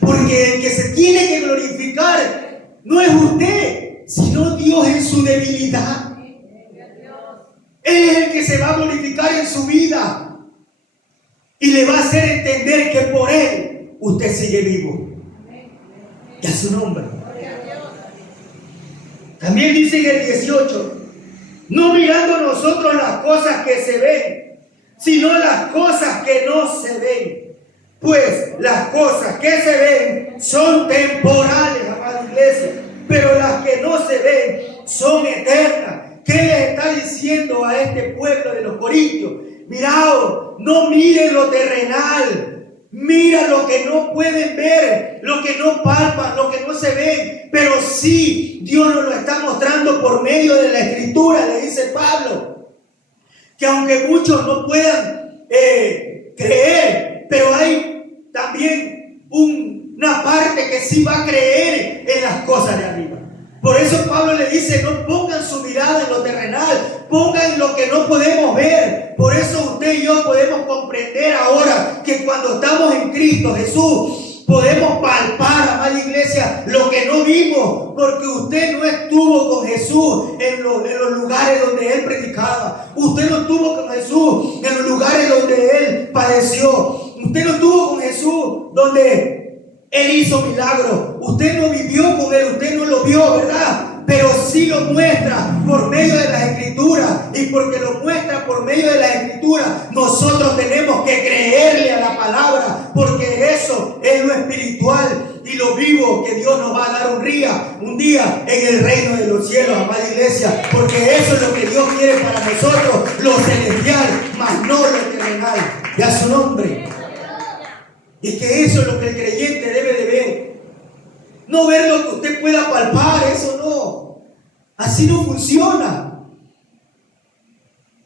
Porque el que se tiene que glorificar no es usted, sino Dios en su debilidad. Él es el que se va a glorificar en su vida y le va a hacer entender que por Él usted sigue vivo. Y a su nombre. También dice en el 18, no mirando nosotros las cosas que se ven, sino las cosas que no se ven. Pues las cosas que se ven son temporales, amada iglesia, pero las que no se ven son eternas. ¿Qué le está diciendo a este pueblo de los Corintios? Mirad, no miren lo terrenal, mira lo que no pueden ver, lo que no palpan, lo que no se ven, pero sí Dios nos lo está mostrando por medio de la Escritura. Le dice Pablo que aunque muchos no puedan creer, pero hay también una parte que sí va a creer en las cosas de arriba. Por eso Pablo le dice, no pongan su mirada en lo terrenal, pongan en lo que no podemos ver. Por eso usted y yo podemos comprender ahora que cuando estamos en Cristo Jesús, podemos palpar, amada iglesia, lo que no vimos, porque usted no estuvo con Jesús en los lugares donde Él predicaba. Usted no estuvo con Jesús en los lugares donde Él padeció. Usted no estuvo con Jesús donde Él hizo milagros. Usted no vivió con Él, usted no lo vio, ¿verdad? Pero sí lo muestra por medio de las Escrituras. Y porque lo muestra por medio de las Escrituras, nosotros tenemos que creerle a la palabra, porque eso es lo espiritual y lo vivo que Dios nos va a dar un día en el reino de los cielos, amada iglesia. Porque eso es lo que Dios quiere para nosotros, lo celestial, mas no lo terrenal. Y a su nombre. Y que eso es lo que el creyente debe de ver. No ver lo que usted pueda palpar, eso no. Así no funciona.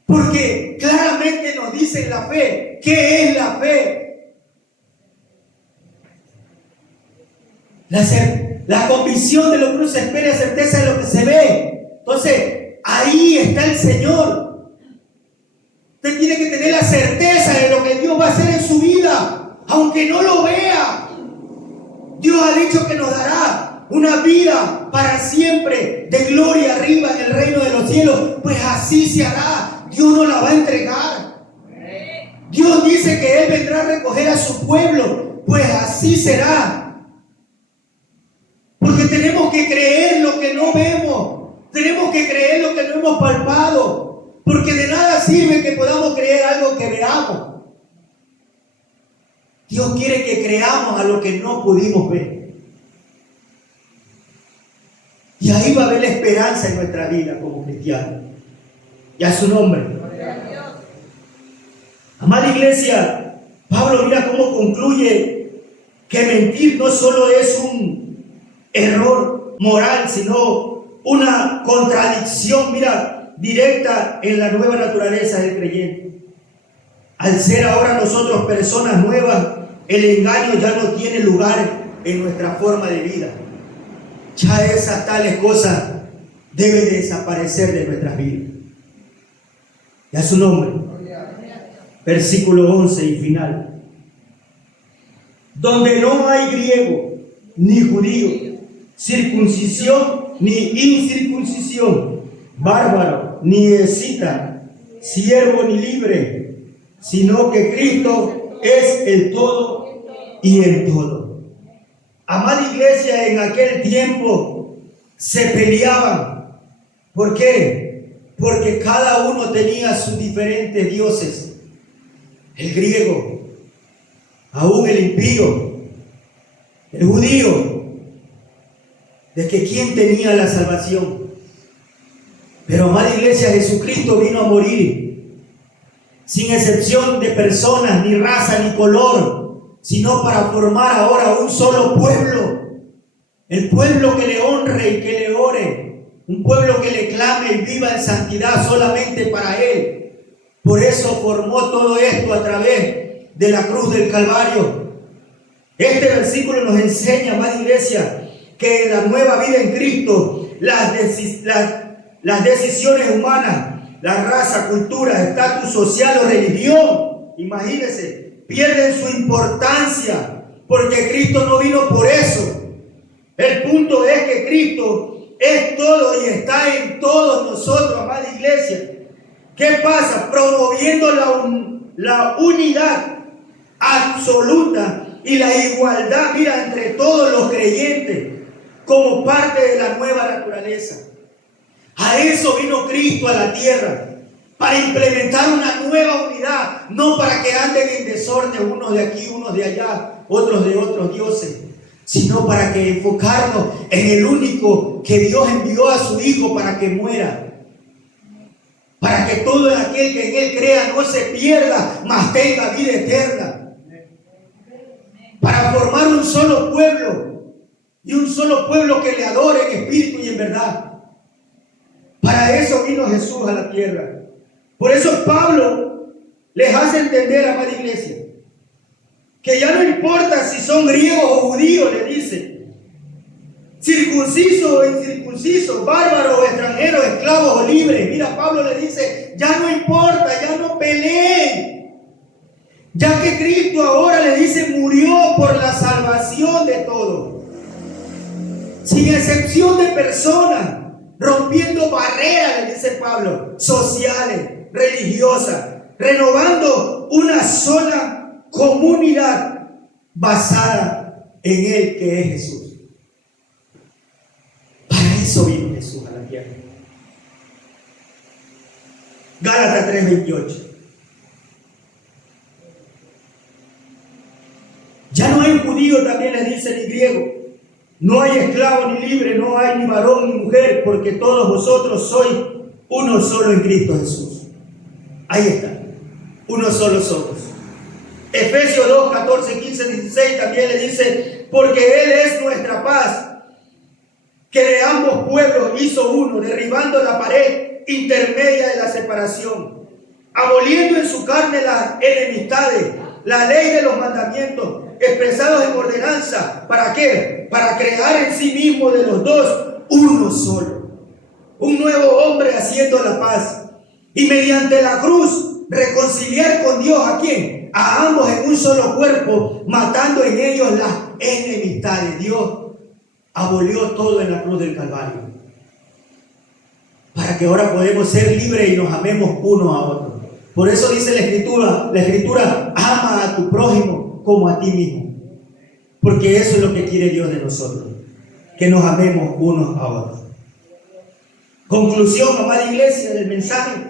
Porque claramente nos dice la fe. ¿Qué es la fe? La convicción de lo que uno se espera, certeza de lo que se ve. Entonces, ahí está el Señor. Usted tiene que tener la certeza de lo que Dios va a hacer en su vida. Aunque no lo vea, Dios ha dicho que nos dará una vida para siempre de gloria arriba en el reino de los cielos. Pues así se hará. Dios nos la va a entregar. Dios dice que Él vendrá a recoger a su pueblo. Pues así será. Porque tenemos que creer lo que no vemos. Tenemos que creer lo que no hemos palpado. Porque de nada sirve que podamos creer algo que veamos. Dios quiere que creamos a lo que no pudimos ver. Y ahí va a haber la esperanza en nuestra vida como cristianos. Y a su nombre. Amada iglesia, Pablo mira cómo concluye que mentir no solo es un error moral, sino una contradicción, mira, directa en la nueva naturaleza del creyente. Al ser ahora nosotros personas nuevas, el engaño ya no tiene lugar en nuestra forma de vida. Ya esas tales cosas deben desaparecer de nuestras vidas. Y a su nombre. versículo 11 y final. Donde no hay griego ni judío, circuncisión ni incircuncisión, bárbaro ni escita, siervo ni libre, sino que Cristo es el todo y en todo. Amada iglesia, en aquel tiempo se peleaban. ¿Por qué? Porque cada uno tenía sus diferentes dioses. El griego, aún el impío, el judío, de que quién tenía la salvación. Pero amada iglesia, Jesucristo vino a morir sin excepción de personas, ni raza, ni color, sino para formar ahora un solo pueblo. El pueblo que le honre y que le ore, un pueblo que le clame y viva en santidad solamente para Él. Por eso formó todo esto a través de la cruz del Calvario. Este versículo nos enseña, amada iglesia, que en la nueva vida en Cristo, las decisiones humanas, la raza, cultura, estatus social o religión, imagínense, pierden su importancia, porque Cristo no vino por eso. El punto es que Cristo es todo y está en todos nosotros, amada iglesia. ¿Qué pasa? Promoviendo la unidad absoluta y la igualdad, mira, entre todos los creyentes, como parte de la nueva naturaleza. A eso vino Cristo a la tierra, para implementar una nueva unidad, no para que anden en desorden, unos de aquí, unos de allá, otros de otros dioses, sino para que enfocarnos en el único que Dios envió a su Hijo para que muera, para que todo aquel que en Él crea no se pierda, mas tenga vida eterna, para formar un solo pueblo, y un solo pueblo que le adore en espíritu y en verdad. Para eso vino Jesús a la tierra. Por eso Pablo les hace entender, amada iglesia, que ya no importa si son griegos o judíos, le dice, circunciso o incircunciso, bárbaro o extranjero, esclavos o libres. Mira, Pablo le dice, ya no importa, ya no peleen, ya que Cristo ahora, le dice, murió por la salvación de todos, sin excepción de personas, rompiendo barreras, le dice Pablo, sociales, religiosas, renovando una sola comunidad basada en Él, que es Jesús. Para eso vino Jesús a la tierra. Gálatas 3:28. Ya no hay judío, también le dice, ni griego. No hay esclavo ni libre, no hay ni varón ni mujer, porque todos vosotros sois uno solo en Cristo Jesús. Ahí está, uno solo somos. Efesios 2, 14, 15, 16 también le dice, porque Él es nuestra paz, que de ambos pueblos hizo uno, derribando la pared intermedia de la separación, aboliendo en su carne las enemistades, la ley de los mandamientos, expresados en ordenanza. ¿Para qué? Para crear en sí mismo de los dos uno solo, un nuevo hombre haciendo la paz, y mediante la cruz reconciliar con Dios, ¿a quién? A ambos en un solo cuerpo, matando en ellos las enemistades. Dios abolió todo en la cruz del Calvario, para que ahora podamos ser libres y nos amemos unos a otros. Por eso dice la Escritura, ama a tu prójimo como a ti mismo, porque eso es lo que quiere Dios de nosotros, que nos amemos unos a otros. Conclusión, amada iglesia, del mensaje.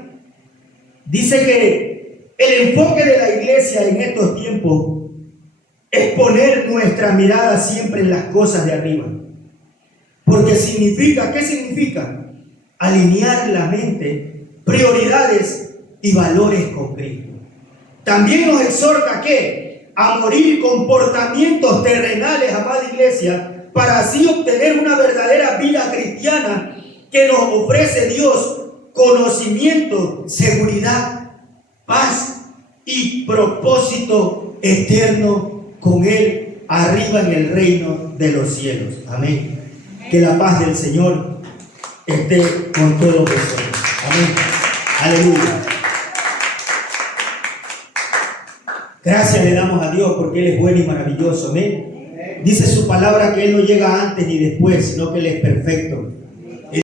Dice que el enfoque de la iglesia en estos tiempos es poner nuestra mirada siempre en las cosas de arriba. Porque significa, ¿qué significa? Alinear la mente, prioridades y valores con Cristo. También nos exhorta a morir comportamientos terrenales, amada iglesia, para así obtener una verdadera vida cristiana que nos ofrece Dios: conocimiento, seguridad, paz y propósito eterno con Él arriba en el reino de los cielos. Amén. Que la paz del Señor esté con todos vosotros. Amén. Aleluya. Gracias le damos a Dios porque Él es bueno y maravilloso. Amén. Dice su palabra que Él no llega antes ni después, sino que Él es perfecto.